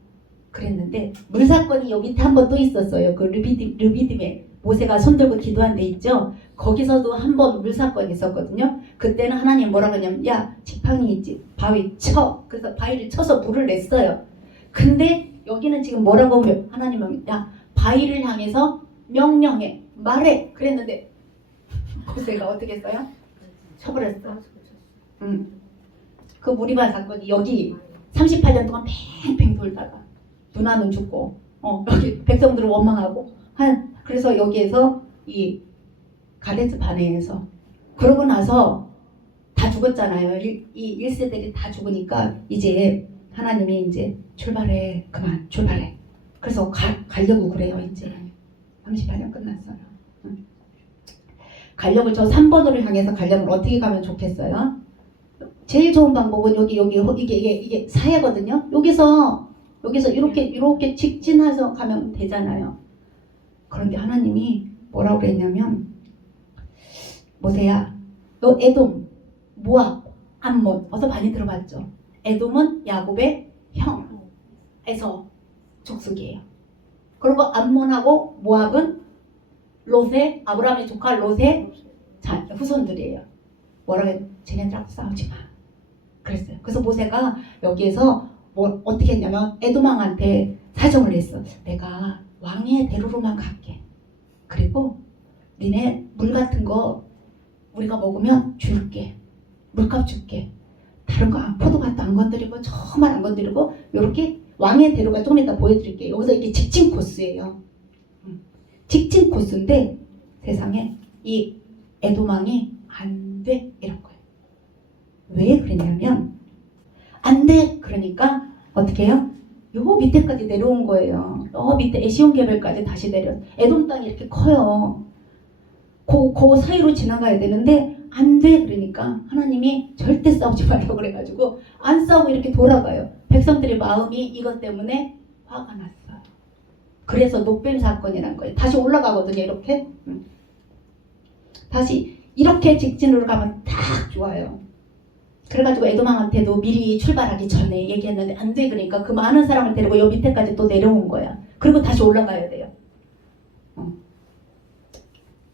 그랬는데 물사건이 여기 밑에 한 번 또 있었어요. 그 르비딤에 모세가 손들고 기도한 데 있죠. 거기서도 한 번 물사건이 있었거든요. 그때는 하나님 뭐라고 하냐면 야 지팡이 있지 바위 쳐. 그래서 바위를 쳐서 물을 냈어요. 근데 여기는 지금 뭐라고 하나님은 야 바위를 향해서 명령해 말해 그랬는데 모세가 어떻게 했어요? 쳐버렸어. 그 무리바 사건이 여기 38년 동안 팽팽 돌다가 누나는 죽고 여기 백성들을 원망하고 그래서 여기에서 이 가데스 바네에서 그러고 나서 다 죽었잖아요. 이 1세들이 다 죽으니까 이제 하나님이 이제 출발해 그만 출발해. 그래서 가려고 그래요. 이제 38년 끝났어요. 가려고 저 3번으로 향해서 가려면 어떻게 가면 좋겠어요? 제일 좋은 방법은 이게 사해거든요. 여기서 이렇게 직진해서 가면 되잖아요. 그런데 하나님이 뭐라고 그랬냐면 모세야 너 에돔, 모압, 암몬 어서 많이 들어봤죠? 에돔은 야곱의 형 에서 족속이에요. 그리고 암몬하고 모압은 롯의 아브라함의 조카 롯의 후손들이에요. 뭐라고 해요? 쟤네들하고 싸우지 마. 그랬어요. 그래서 모세가 여기에서 뭐 어떻게 했냐면 에돔 왕한테 사정을 했어. 내가 왕의 대로로만 갈게. 그리고 니네 물 같은 거 우리가 먹으면 줄게. 물값 줄게. 다른 거 포도밭도 안 건드리고 저만 안 건드리고 이렇게 왕의 대로가 조금 이따 보여드릴게요. 여기서 이게 직진 코스예요. 직진 코스인데 세상에 이 에돔 왕이 안 돼 이런 거예요. 왜 그랬냐면 안 돼 그러니까 어떻게 해요? 요 밑에까지 내려온 거예요. 요 밑에 에시온 개별까지 다시 내려. 에돔 땅이 이렇게 커요. 그 사이로 지나가야 되는데 안 돼 그러니까 하나님이 절대 싸우지 말라고 그래가지고 안 싸우고 이렇게 돌아가요. 백성들의 마음이 이것 때문에 화가 났어요. 그래서 노뱀 사건이란 거예요. 다시 올라가거든요. 이렇게 다시 이렇게 직진으로 가면 딱 좋아요. 그래가지고 에돔 왕한테도 미리 출발하기 전에 얘기했는데 안 돼 그러니까 그 많은 사람을 데리고 요 밑에까지 또 내려온 거야. 그리고 다시 올라가야 돼요.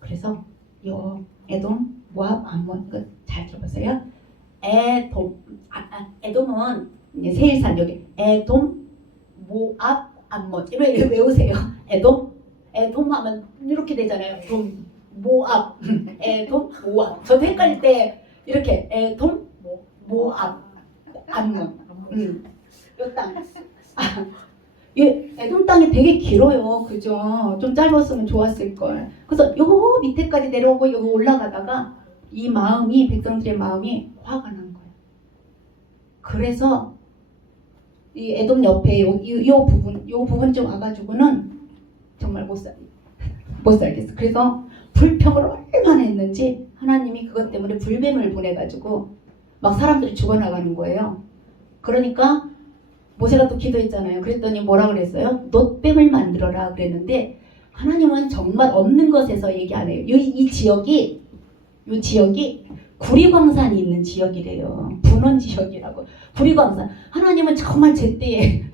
그래서 요 에돔, 모압, 암몬 이거 잘 들어보세요. 에돔은 이제 세일산 여기 에돔, 모압, 암몬 이렇게 외우세요. 에돔 하면 이렇게 되잖아요. 돔, 모압, 에돔, 모압. 저도 헷갈릴 때 이렇게 에돔, 모압, 암몬. 요 땅. 이 에돔 땅이 되게 길어요. 그죠? 좀 짧았으면 좋았을 걸. 그래서 요 밑에까지 내려오고 여기 올라가다가 이 마음이 백성들의 마음이 화가 난 거예요. 그래서 이 에돔 옆에 요 부분 좀 와가지고는 정말 못 살겠어. 그래서 불평을 얼마나 했는지 하나님이 그것 때문에 불뱀을 보내가지고 막 사람들이 죽어나가는 거예요. 그러니까 모세가 또 기도했잖아요. 그랬더니 뭐라 그랬어요? 놋뱀을 만들어라 그랬는데 하나님은 정말 없는 것에서 얘기 안 해요. 이 지역이 구리광산이 있는 지역이래요. 분원 지역이라고. 구리광산. 하나님은 정말 제때에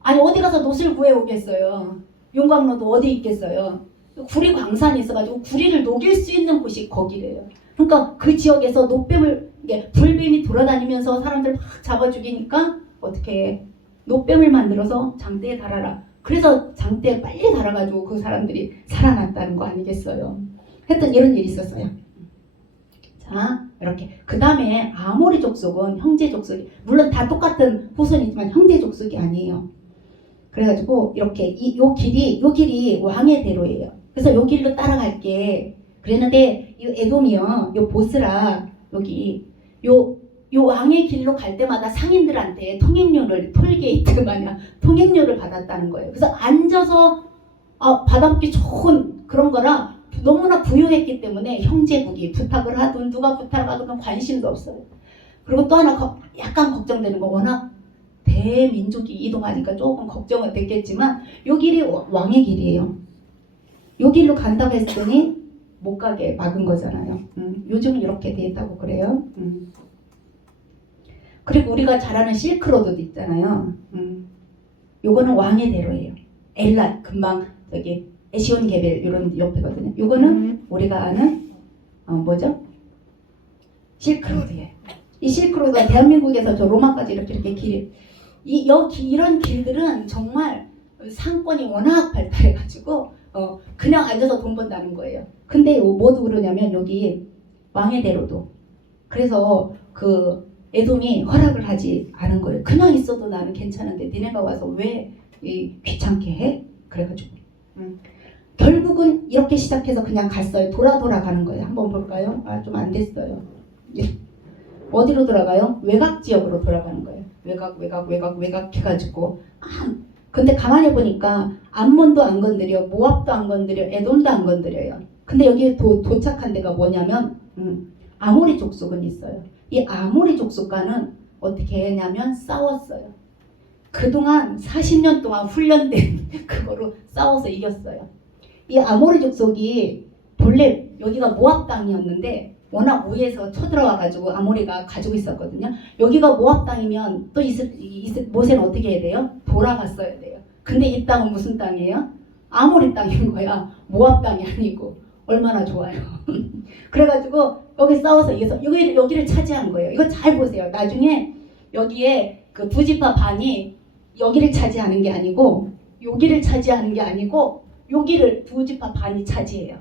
아니 어디 가서 놋을 구해오겠어요. 용광로도 어디 있겠어요. 구리광산이 있어가지고 구리를 녹일 수 있는 곳이 거기래요. 그러니까 그 지역에서 불뱀이 돌아다니면서 사람들 막 잡아 죽이니까 어떻게 해? 놋뱀을 만들어서 장대에 달아라. 그래서 장대에 빨리 달아가지고 그 사람들이 살아났다는 거 아니겠어요. 하여튼 이런 일이 있었어요. 자 이렇게 그 다음에 아모리 족속은 형제 족속이 물론 다 똑같은 후손이지만 형제 족속이 아니에요. 그래가지고 이렇게 요 길이 왕의 대로예요. 그래서 요 길로 따라갈게 그랬는데 이 에돔이요 요 보스라 여기 요 왕의 길로 갈 때마다 상인들한테 톨게이트 마냥 통행료를 받았다는 거예요. 그래서 앉아서 받아먹기 좋은 그런 거라 너무나 부유했기 때문에 형제국이 부탁을 하든 누가 부탁을 하든 관심도 없어요. 그리고 또 하나 약간 걱정되는 거 워낙 대민족이 이동하니까 조금 걱정은 됐겠지만 요 길이 왕의 길이에요. 요 길로 간다고 했더니 못 가게 막은 거잖아요. 요즘은 이렇게 돼 있다고 그래요. 그리고 우리가 잘 아는 실크로드도 있잖아요. 요거는 왕의 대로예요. 엘라 금방 저기 에시온 게벨 이런 옆에거든요. 요거는 우리가 아는 뭐죠? 실크로드예요. 이 실크로드가 대한민국에서 저 로마까지 이렇게 길이 이런 길들은 정말 상권이 워낙 발달해가지고 그냥 앉아서 돈 번다는 거예요. 근데 뭐도 그러냐면 여기 왕의 대로도 그래서 그 에돔이 허락을 하지 않은 거예요. 그냥 있어도 나는 괜찮은데 니네가 와서 왜 귀찮게 해? 그래가지고 결국은 이렇게 시작해서 그냥 갔어요. 돌아가는 거예요. 한번 볼까요? 좀 안 됐어요. 어디로 돌아가요? 외곽 지역으로 돌아가는 거예요. 외곽 해가지고 근데 가만히 보니까 암몬도 안 건드려, 모압도 안 건드려, 에돔도 안 건드려요. 근데 여기 도착한 데가 뭐냐면 아모리 족속은 있어요. 이 아모리 족속과는 어떻게 했냐면 싸웠어요. 그동안 40년 동안 훈련된 그거로 싸워서 이겼어요. 이 아모리 족속이 본래 여기가 모압 땅이었는데 워낙 위에서 쳐들어와가지고 아모리가 가지고 있었거든요. 여기가 모압 땅이면 또 모세는 어떻게 해야 돼요? 돌아갔어야 돼요. 근데 이 땅은 무슨 땅이에요? 아모리 땅인 거야. 모압 땅이 아니고. 얼마나 좋아요. 그래가지고 여기 싸워서 이겨서 여기를 차지한 거예요. 이거 잘 보세요. 나중에 여기에 그 부지파 반이 여기를 차지하는 게 아니고 여기를 차지하는 게 아니고 여기를 부지파 반이 차지해요.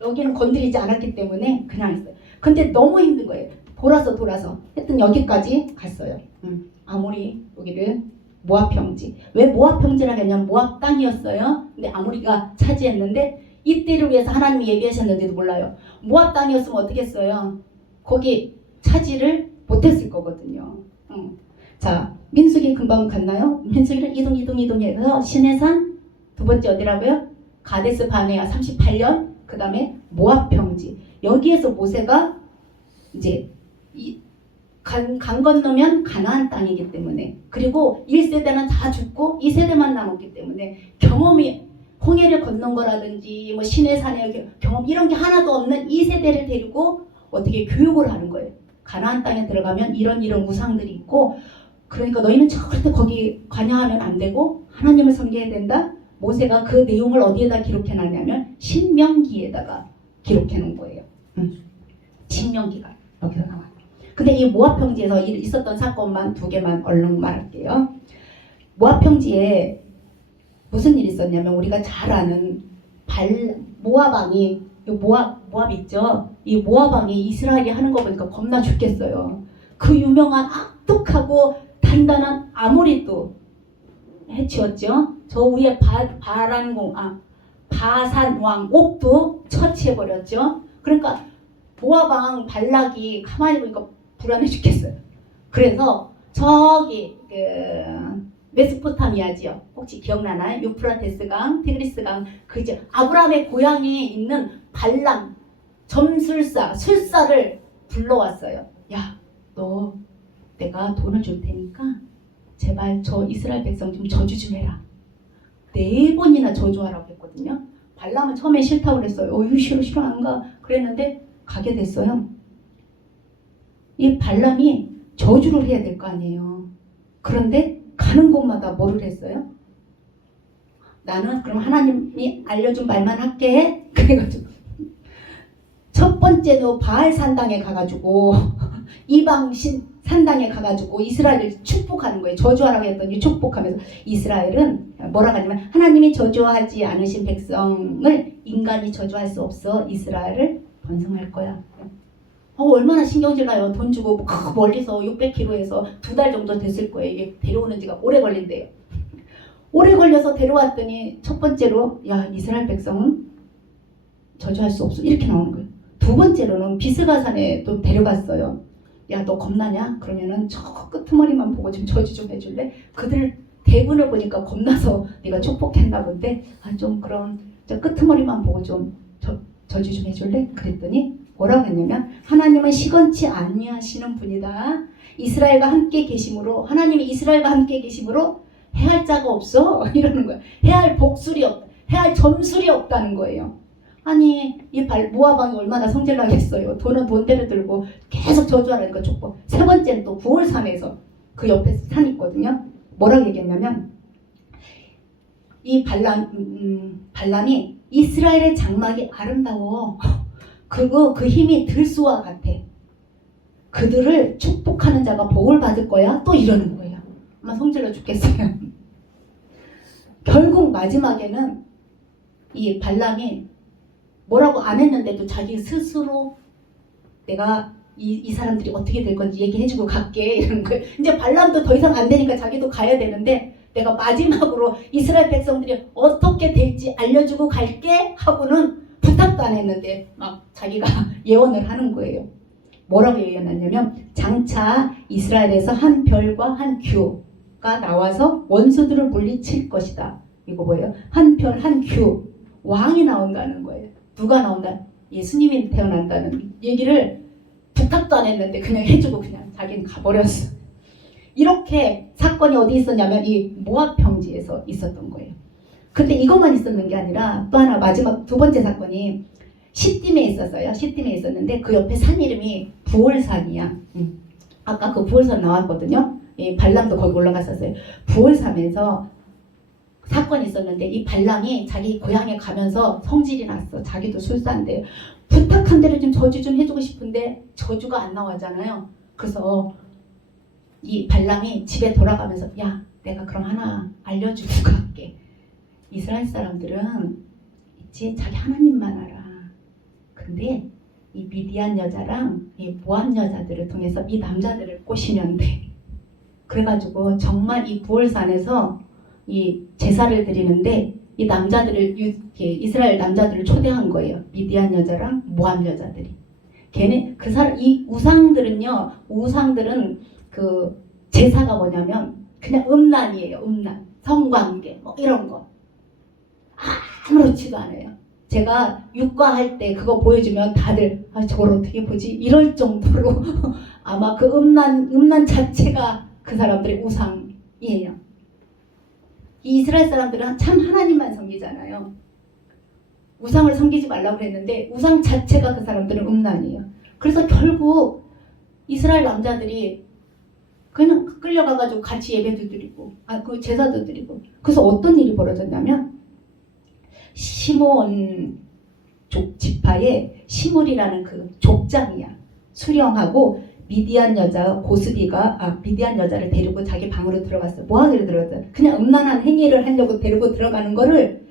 여기는 건드리지 않았기 때문에 그냥 있어요. 근데 너무 힘든 거예요. 돌아서 하여튼 여기까지 갔어요. 아모리 여기를 모압 평지. 왜 모압 평지라고 했냐면 모압 땅이었어요. 근데 아모리가 차지했는데 이때를 위해서 하나님이 예비하셨는지도 몰라요. 모압 땅이었으면 어떻게 했어요? 거기 차지를 못했을 거거든요. 자, 민수기 금방 갔나요? 민수기는 이동해서 시내산 두 번째 어디라고요? 가데스 바네아 38년 그 다음에 모압 평지. 여기에서 모세가 이제 강 건너면 가나안 땅이기 때문에 그리고 1세대는 다 죽고 2세대만 남았기 때문에 경험이 홍해를 건넌 거라든지 뭐 시내산의 경험 이런 게 하나도 없는 2세대를 데리고 어떻게 교육을 하는 거예요. 가나안 땅에 들어가면 이런 우상들이 있고 그러니까 너희는 절대 거기 관여하면 안 되고 하나님을 섬겨야 된다. 모세가 그 내용을 어디에다 기록해 놨냐면 신명기에다가 기록해 놓은 거예요. 신명기가 여기서 나와요. 근데 이 모압 평지에서 있었던 사건만 두 개만 얼른 말할게요. 모압 평지에 무슨 일이 있었냐면 우리가 잘 아는 모압 왕이 모압 있죠. 이 모압 왕이 이스라엘이 하는 거 보니까 겁나 죽겠어요. 그 유명한 악독하고 단단한 아모리도 해치웠죠. 저 위에 바산 왕 옥도 처치해버렸죠. 그러니까 모압 왕 발락이 가만히 보니까 불안해 죽겠어요. 그래서 저기 메소포타미아지요. 혹시 기억나나요? 유프라테스강, 티그리스강 그죠? 아브라함의 고향에 있는 발람 술사를 불러왔어요. 야, 너 내가 돈을 줄 테니까 제발 저 이스라엘 백성 좀 저주 좀 해라. 4번이나 저주하라고 했거든요. 발람은 처음에 싫다고 그랬어요. 싫어 안 가. 그랬는데 가게 됐어요. 이 발람이 저주를 해야 될 거 아니에요. 그런데 가는 곳마다 뭐를 했어요? 나는 그럼 하나님이 알려준 말만 할게. 그래가지고 첫 번째로 바알 산당에 가가지고 이방 산당에 가가지고 이스라엘을 축복하는 거예요. 저주하라고 했더니 축복하면서 이스라엘은 뭐라고 하냐면 하나님이 저주하지 않으신 백성을 인간이 저주할 수 없어. 이스라엘을 번성할 거야. 얼마나 신경질 나요. 돈 주고 멀리서 600km에서 2달 정도 됐을 거예요. 이게 데려오는 지가 오래 걸린대요. 오래 걸려서 데려왔더니 첫 번째로 야 이스라엘 백성은 저주할 수 없어. 이렇게 나오는 거예요. 두 번째로는 비스가산에 또 데려갔어요. 야 너 겁나냐? 그러면은 저 끄트머리만 보고 좀 저주 좀 해줄래? 그들 대군을 보니까 겁나서 네가 축복했나 본데 좀 그럼 저 끄트머리만 보고 좀 저주 좀 해줄래? 그랬더니 뭐라고 했냐면 하나님은 시건치 아니하시는 분이다. 이스라엘과 함께 계심으로 하나님이 이스라엘과 함께 계심으로 해할 자가 없어 이러는 거야. 해할 복술이 없다. 해할 점술이 없다는 거예요. 아니 이 모압 왕이 얼마나 성질나겠어요. 돈은 돈대로 들고 계속 저주하라니까 족보. 세 번째는 또 부월산에서 그 옆에 산이 있거든요. 뭐라고 얘기했냐면 이 발람이 이스라엘의 장막이 아름다워. 그 힘이 들소와 같아. 그들을 축복하는 자가 복을 받을 거야. 또 이러는 거예요. 아마 성질러 죽겠어요. 결국 마지막에는 이 발람이 뭐라고 안 했는데도 자기 스스로 내가 이 사람들이 어떻게 될 건지 얘기해주고 갈게 이러는 거예요. 이제 발람도 더 이상 안 되니까 자기도 가야 되는데 내가 마지막으로 이스라엘 백성들이 어떻게 될지 알려주고 갈게 하고는 부탁도 안 했는데 막 자기가 예언을 하는 거예요. 뭐라고 예언했냐면 장차 이스라엘에서 한 별과 한 규가 나와서 원수들을 물리칠 것이다. 이거 뭐예요? 한 별, 한 규. 왕이 나온다는 거예요. 누가 나온다? 예수님이 태어난다는 얘기를 부탁도 안 했는데 그냥 해주고 그냥 자기는 가버렸어. 이렇게 사건이 어디 있었냐면 이 모압 평지에서 있었던 거예요. 근데 이것만 있었는 게 아니라 또 하나 마지막 두 번째 사건이 시딤에 있었어요. 시딤에 있었는데 그 옆에 산 이름이 부올산이야. 아까 그 부올산 나왔거든요. 이 발람도 거기 올라갔었어요. 부올산에서 사건이 있었는데 이 발람이 자기 고향에 가면서 성질이 났어. 자기도 술사인데 부탁한 대로 좀 저주 좀 해주고 싶은데 저주가 안 나오잖아요. 그래서 이 발람이 집에 돌아가면서 야 내가 그럼 하나 알려주고 갈게. 이스라엘 사람들은 있지 자기 하나님만 알아. 근데 이 미디안 여자랑 이 모압 여자들을 통해서 이 남자들을 꼬시면 돼. 그래가지고 정말 이 부올산에서 이 제사를 드리는데 이 남자들을 이스라엘 남자들을 초대한 거예요. 미디안 여자랑 모압 여자들이. 걔네 그 사람 이 우상들은 그 제사가 뭐냐면 그냥 음란이에요. 음란, 성관계 뭐 이런 거 아무렇지도 않아요. 제가 육과할 때 그거 보여주면 다들 아 저걸 어떻게 보지 이럴 정도로 아마 그 음란 자체가 그 사람들의 우상이에요. 이 이스라엘 사람들은 참 하나님만 섬기잖아요. 우상을 섬기지 말라고 그랬는데 우상 자체가 그 사람들은 음란이에요. 그래서 결국 이스라엘 남자들이 그냥 끌려가가지고 같이 예배도 드리고 그 제사도 드리고 그래서 어떤 일이 벌어졌냐면 시몬 지파의 시물이라는 그 족장이야. 수령하고 미디안 여자를 데리고 자기 방으로 들어갔어. 뭐 하기로 들어갔어? 그냥 음란한 행위를 하려고 데리고 들어가는 거를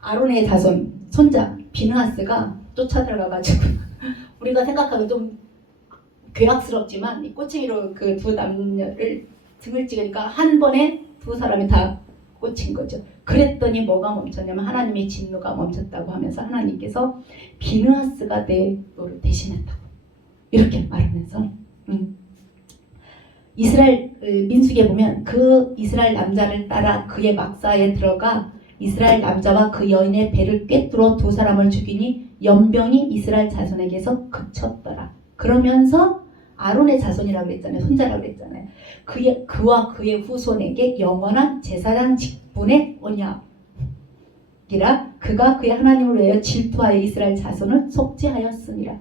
아론의 자손 손자 비느하스가 쫓아들어가가지고 우리가 생각하기 좀 괴악스럽지만 이 꼬챙이로 그 두 남녀를 등을 찍으니까 한 번에 두 사람이 다 꽂힌 거죠. 그랬더니 뭐가 멈췄냐면 하나님의 진노가 멈췄다고 하면서 하나님께서 비느하스가 내 너를 대신했다고 이렇게 말하면서 이스라엘 민수기에 보면 그 이스라엘 남자를 따라 그의 막사에 들어가 이스라엘 남자와 그 여인의 배를 꿰뚫어 두 사람을 죽이니 연병이 이스라엘 자손에게서 그쳤더라. 그러면서 아론의 자손이라고 그랬잖아요. 손자라고 그랬잖아요. 그와 그의 후손에게 영원한 제사장 직분의 언약이라 그가 그의 하나님을 위하여 질투하여 이스라엘 자손을 속죄하였으니라.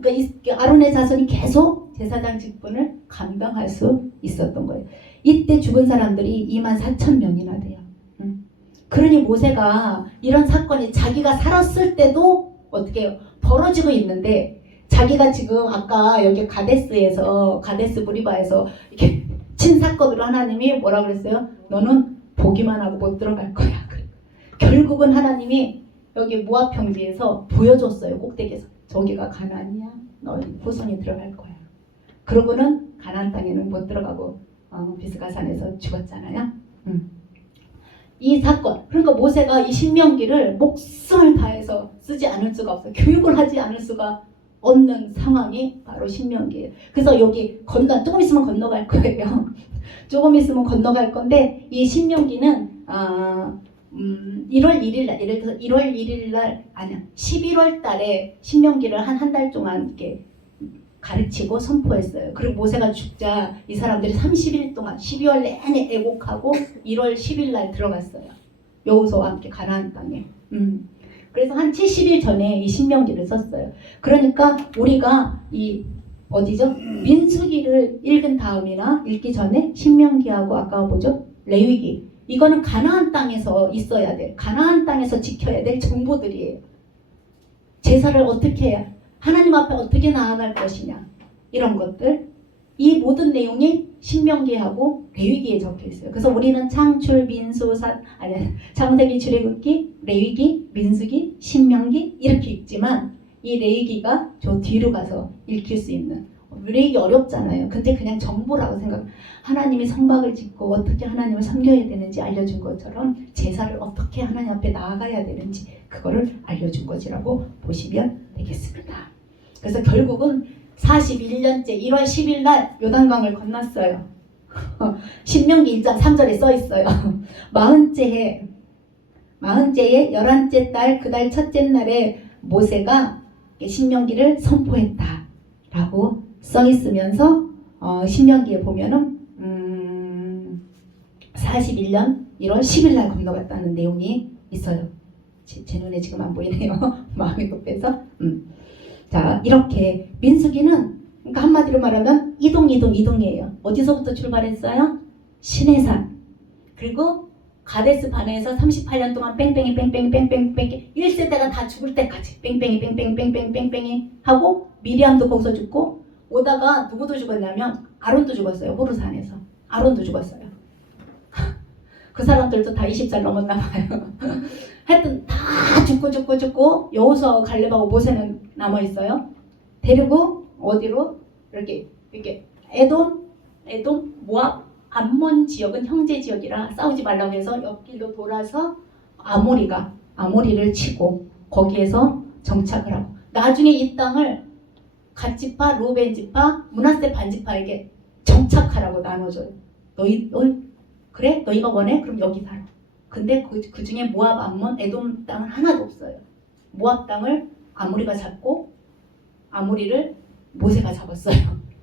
그러니까 아론의 자손이 계속 제사장 직분을 감당할 수 있었던 거예요. 이때 죽은 사람들이 24,000명이나 돼요. 그러니 모세가 이런 사건이 자기가 살았을 때도 어떻게 해요? 벌어지고 있는데 자기가 지금 아까 여기 가데스 브리바에서 이렇게 친 사건으로 하나님이 뭐라 그랬어요? 너는 보기만 하고 못 들어갈 거야. 결국은 하나님이 여기 모압 평지에서 보여줬어요. 꼭대기에서. 저기가 가나안이야. 너희 후손이 들어갈 거야. 그러고는 가나안 땅에는 못 들어가고 비스가산에서 죽었잖아요. 이 사건, 그러니까 모세가 이 신명기를 목숨을 다해서 쓰지 않을 수가 없어요. 교육을 하지 않을 수가 없는 상황이 바로 신명기예요. 그래서 여기 조금 있으면 건너갈 거예요. 조금 있으면 건너갈 건데 이 신명기는 1월 1일 날, 예를 들어서 1월 1일 날, 아니야, 11월 달에 신명기를 한 달 동안 이렇게 가르치고 선포했어요. 그리고 모세가 죽자 이 사람들이 30일 동안 12월 내내 애곡하고 1월 10일 날 들어갔어요. 여호수아와 함께 가나안 땅에. 그래서 한 70일 전에 이 신명기를 썼어요. 그러니까 우리가 이 어디죠? 민수기를 읽은 다음이나 읽기 전에 신명기하고 아까 뭐죠? 레위기. 이거는 가나안 땅에서 있어야 돼. 가나안 땅에서 지켜야 될 정보들이에요. 제사를 어떻게 해야, 하나님 앞에 어떻게 나아갈 것이냐, 이런 것들. 이 모든 내용이 신명기하고 레위기에 적혀 있어요. 그래서 우리는 창출, 민수, 창세기, 출애굽기, 레위기, 민수기, 신명기 이렇게 읽지만 이 레위기가 저 뒤로 가서 읽힐 수 있는, 레위기 어렵잖아요. 근데 그냥 정보라고 생각. 하나님이 성막을 짓고 어떻게 하나님을 섬겨야 되는지 알려준 것처럼 제사를 어떻게 하나님 앞에 나아가야 되는지 그거를 알려준 것이라고 보시면 되겠습니다. 그래서 결국은 41년째 1월 10일 날 요단강을 건넜어요. 신명기 1장 3절에 써 있어요. 40째 해 11째 달 그 달 첫째 날에 모세가 신명기를 선포했다 라고 써 있으면서 신명기에 보면은 41년 1월 10일 날 건너갔다는 내용이 있어요. 제 눈에 지금 안 보이네요. 마음이 급해서. 자, 이렇게 민수기는 그러니까 한마디로 말하면 이동이에요. 어디서부터 출발했어요? 시내산. 그리고 가데스 바네에서 38년 동안 뺑뺑이 1세대가 다 죽을 때까지 뺑뺑이 하고 미리암도 거기서 죽고 오다가 누구도 죽었냐면 아론도 죽었어요. 호르산에서. 아론도 죽었어요. 그 사람들도 다 20살 넘었나 봐요. 하여튼 다 죽고 여호수아와 갈렙하고 모세는 남아 있어요. 데리고 어디로 이렇게 에돔, 모압, 암몬 지역은 형제 지역이라 싸우지 말라고 해서 옆길로 돌아서 아모리를 치고 거기에서 정착을 하고 나중에 이 땅을 갓지파, 루벤 지파, 므낫세 반지파에게 정착하라고 나눠줘요. 너희 그래? 너희가 원해? 그럼 여기 살아. 근데 그 중에 모압, 암몬, 에돔 땅은 하나도 없어요. 모압 땅을 아모리가 잡고 아모리를 모세가 잡았어요.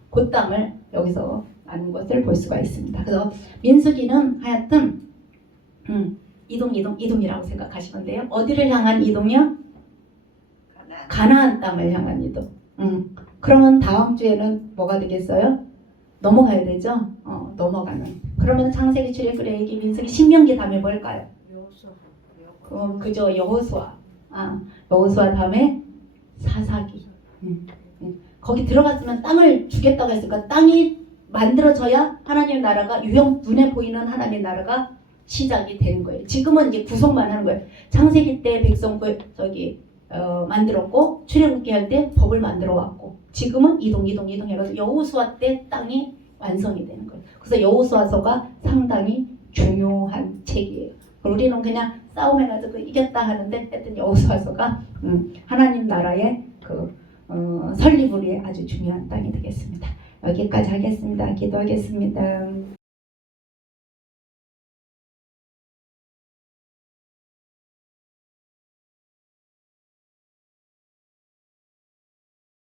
그 땅을 여기서 나눈 것을 볼 수가 있습니다. 그래서 민수기는 하여튼 이동이라고 생각하시면 돼요. 어디를 향한 이동이요? 가나안 땅을 향한 이동. 그러면 다음 주에는 뭐가 되겠어요? 넘어가야 되죠? 넘어가는. 그러면 창세기, 출애굽기, 레위기, 민수기, 신명기 다음에 뭘까요? 그죠, 여호수아. 여호수아 다음에 사사기. 거기 들어갔으면 땅을 주겠다고 했으니까 땅이 만들어져야 하나님의 나라가 눈에 보이는 하나님의 나라가 시작이 되는 거예요. 지금은 이제 구성만 하는 거예요. 창세기 때 백성 만들었고 출애굽기 할 때 법을 만들어 왔고 지금은 이동 해가지고 여호수아 때 땅이 완성이 되는 거예요. 그래서 여호수아서가 상당히 중요한 책이에요. 우리는 그냥 싸움해가지고 이겼다 하는데 하여튼 여호수아서가 하나님 나라의 설립을 위해 아주 중요한 땅이 되겠습니다. 여기까지 하겠습니다. 기도하겠습니다.